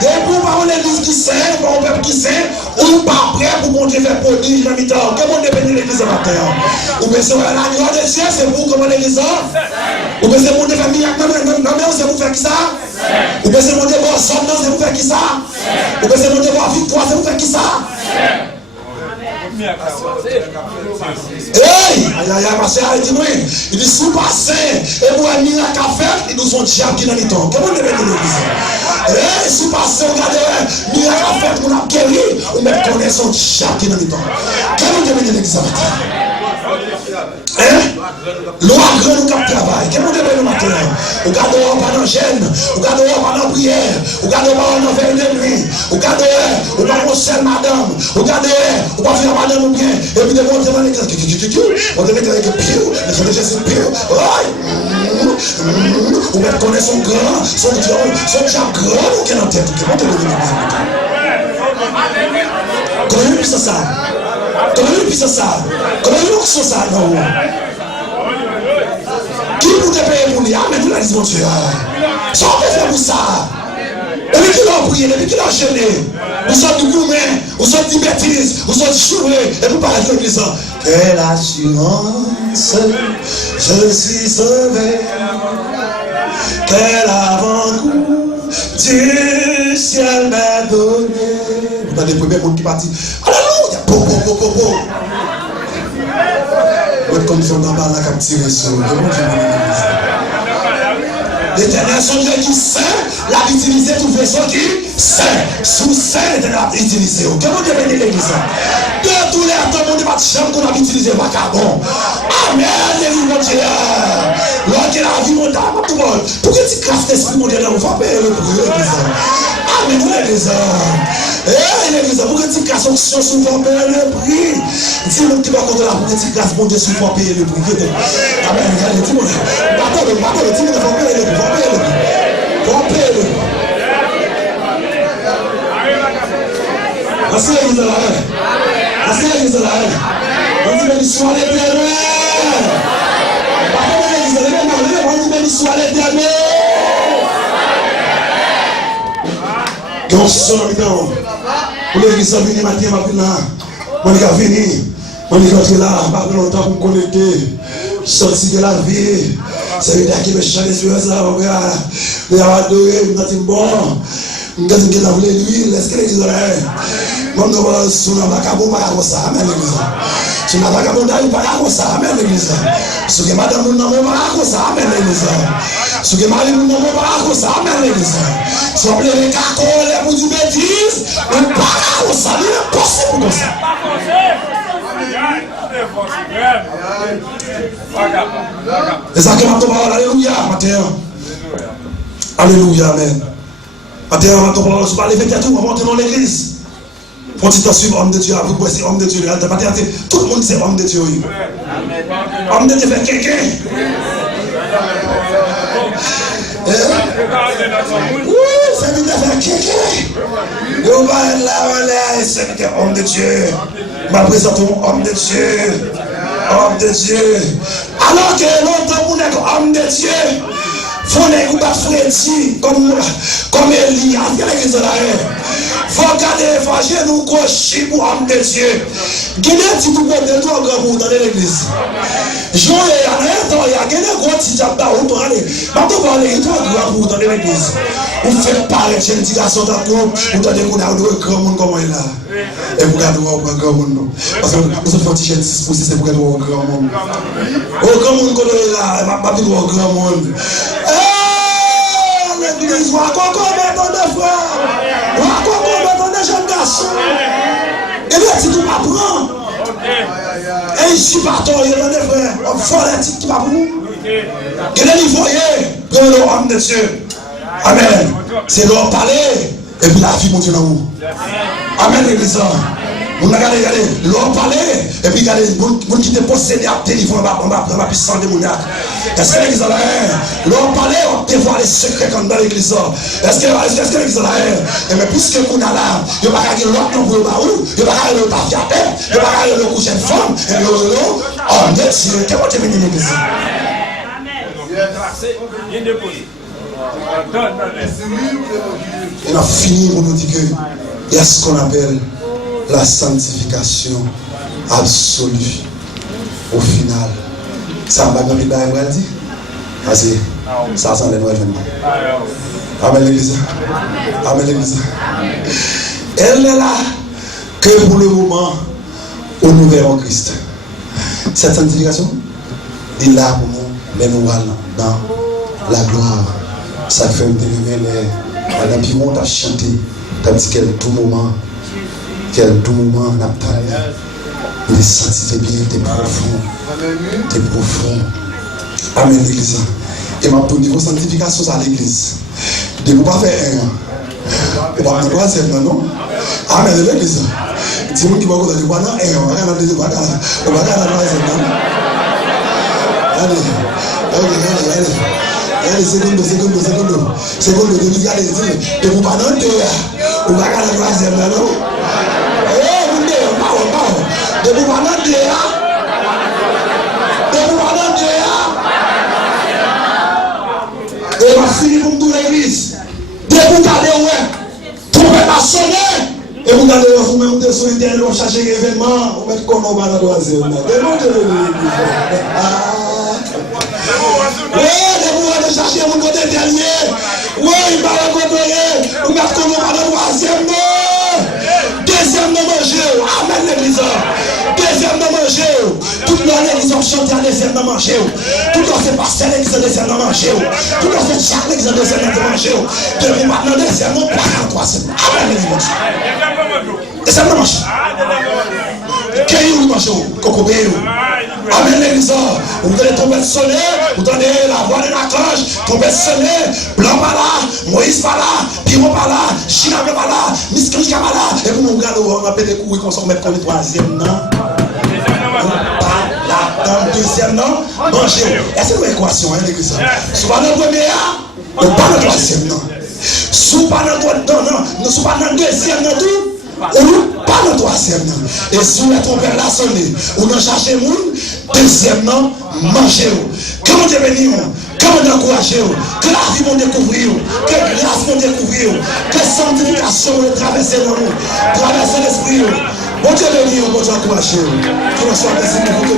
Et pour voir l'église qui sait, pour un peuple qui sait, ou pas prêt pour monter faire prodiges dans le temps. Comment Dieu bénit l'église ce matin? Ou bien c'est la gloire de Dieu, c'est pour comment l'église? Ou bien c'est pour des familles, c'est pour faire qui ça? Ou bien c'est pour des bonnes sommes, c'est pour faire qui ça? Ou bien c'est pour des bonnes victoires, c'est pour faire qui ça? Hey! Il dit sous passé, et pour un miracle à faire, ils nous ont diable qui dans les temps. Comment on devait l'église? Hey! Sous passé, regardez, miracle à faire, on a guéri, on met connaissance diable qui dans les temps. Comment on devait l'église? L'eau a grand nous cap travail. Qu'est-ce que vous le matin? Vous gardez pas dans gêne, vous gardez pas dans prière, vous gardez pas dans veille de nuit, vous gardez vous pas mon seul madame, vous gardez vous pas faire madame ou bien et puis de monter dans l'église. On devait être avec pied, les gens de Jésus pied. Vous mettez connaître son grand, son déjà grand ou quel en tête. Comment te le dire? Comment il puisse ça? Comment il puisse ça? Comment il puisse ça? Non. Qui vous te paye pour lui? Ah, mais vous l'avez dit, mon Dieu. Ça, on peut faire pour ça. Depuis qu'il a prié, depuis qu'il a gêné, vous sortez du gourmet, vous sortez de bêtises, vous sortez de chouet, et vous parlez de l'église. Quelle assurance, je suis sauvé. Quel avant-goût du ciel m'a donné. Vous avez des premiers mots qui partent. Alléluia. Bo. Votre condition d'en bas là, qui a tiré sur. L'Éternel, son Dieu qui sait, l'a utilisé tout façon qui sait. Sous sait, l'Éternel l'a utilisé. Comment Dieu bénit l'église? De tous les temps, on ne va pas chambre qu'on a utilisé vagabond. Amen, mon Dieu. Lorsqu'il a vu mon dame, tout le monde. Pour que tu craftes l'esprit, mon Dieu, on va payer le prix, l'église. Amen, l'église. Eh, l'église, pour que tu casses l'onction, on va payer le prix. Dis-moi qui va contre la pour que tu casses, mon Dieu, on va payer le prix. Amen, regardez, dis-moi. Battez-le, dis-moi, on va payer le prix. Merci l'église de la haine. Merci l'église de la haine. On dit béni soit l'Éternel. On dit béni soit l'Éternel. Et on se sent maintenant. Pour l'église de venir matin, on est venu. On est rentré là, pas longtemps pour me connecter. Sorti de la vie. C'est lui qui me chante sur ça. On a adoré, on a dit bon. On a dit qu'il a voulu l'huile. Est-ce que l'église de la haine? Mon nom est sur la vacabon, amen l'église. Sur la vacabon, amen l'église. Sur que madame, nous n'avons pas amen l'église. Sur que mari, nous n'avons pas amen l'église. Sur que les cacoles, pour du bêtise, on ne parle pas ça, il est possible comme ça. Et ça, que ma alléluia, matin. Alléluia, amen. Matin, ma tombe, on va lever tout, on va monter dans l'église. Quand tu t'en suives, homme de Dieu, vous voyez, homme de Dieu, tout le monde sait homme de Dieu. Homme de Dieu fait quelqu'un. Oui, c'est vite faire quelqu'un. Vous allez là, c'est vite homme de Dieu. Ma présentons homme de Dieu. Homme de Dieu. Alors que l'autre, vous n'êtes homme de Dieu. Faut ne pas Freddy comme Elie, l'église de la haine. Faut garder l'évangile nous gaucher pour homme de Dieu. Guinée dit tout le monde de toi grand dans l'église. Jean et Anna, il y a Guinée gros petit jabba ou toi aller. Pas tout parler toi grand dans l'église. Vous faites parler de l'éducation dans groupe, vous donnez qu'on a deux grand monde comme il là. Et vous gardez un grand monde. Parce que vous faites petit jeune 6 pour 6 pour gardez un grand monde. Au grand monde comme il là, pas plus grand monde. L'église, va combattre des frères, va combattre des jeunes garçons. Et bien, si tu m'apprends, et ici, partout, il y a des frères, on fait les titres qui m'apprennent. Et les voyez, dans l'homme de Dieu. Amen. C'est leur parler, et puis la vie monte dans vous. Amen, l'église. Vous regardez, l'homme parler, et puis regardez, vous qui te possédez à délivrer, on va puissance démoniaque. Est-ce que l'église là, l'homme parler, on peut voir les secrets dans l'église. Est-ce que l'église là, mais puisque vous n'avez là, il n'y a pas qu'à l'autre non pour le baou, il n'y a pas qu'à le papier à terre, il n'y a pas qu'à le coucher de femme, et on est Dieu, qu'est-ce que tu veux dire l'église? Il a fini pour nous dire que il y a ce qu'on appelle la sanctification absolue. Au final, ça va bien dire. Vas-y, ça sent les noix de Amen l'église. Amen l'église. Elle est là que pour le moment, où nous verrons Christ. Cette sanctification est là pour nous, mais nous allons dans la gloire. Ça fait une télévision, Madame Pimon a chanté, tandis qu'elle tout moment, n'a pas Il sentit bien, t'es profond. T'es profond. Amen, l'église. Et ma pour niveau sanctification, c'est à l'église. De ne pas faire un. Et pas faire troisième, non? Amen, l'église. Dis-moi qui va vous dire, voilà, et on va regarder la deuxième, on va regarder la troisième, non? Allez, seconde, regardez, de vous pas dans deux, on va regarder la troisième, non? Eh, vous ne de vous pas dans deux, de vous pas dans deux, et on va finir pour toute l'église. De vous garder, ouais, trouvez pas sonner. Et vous allez vous-même sur Internet, vous cherchez un événement, vous mettez comme on va dans la troisième. Oui, vous allez chercher mon côté dernier. Oui, il va rencontrer. Vous mettez comme on va dans la troisième. Deuxième de manger. Amen l'église. Deuxième de manger. Toute l'église ont chanté à deuxième de manger. Tout le c'est pasteur l'église deuxième de manger. Tout le c'est chaque l'église deuxième de manger. De vous maintenant deuxième, non pas en troisième. Amen l'église. Deuxième de manger. Quel est le manger? Cocobéo. Amen l'église. Vous allez tomber sonner. Vous entendez la voix de l'archange. Tomber sonner. Blanc par là. Moïse par là. Piro par là. China par là. Miskanj par là. Et vous nous regardez, on va péter couilles qu'on s'en met comme le troisième, non? Dans le deuxième, non? Manger. Est-ce que c'est une équation, hein, l'église? Soit dans le premier, ou pas dans le troisième, non? Soit pas dans le deuxième, non, tout? Ou pas dans le troisième, non? Et si vous êtes ton père là sonné, ou non cherchez moun, deuxième, non? Mangez. Comment te bénir? Comment t'encourager? Que la vie vont découvrir, que grâce vont découvrir, que sanctification vont traverser dans nous, traverser l'esprit. Bon Dieu bénir, bon Dieu encourager. Que l'on soit merci pour vous.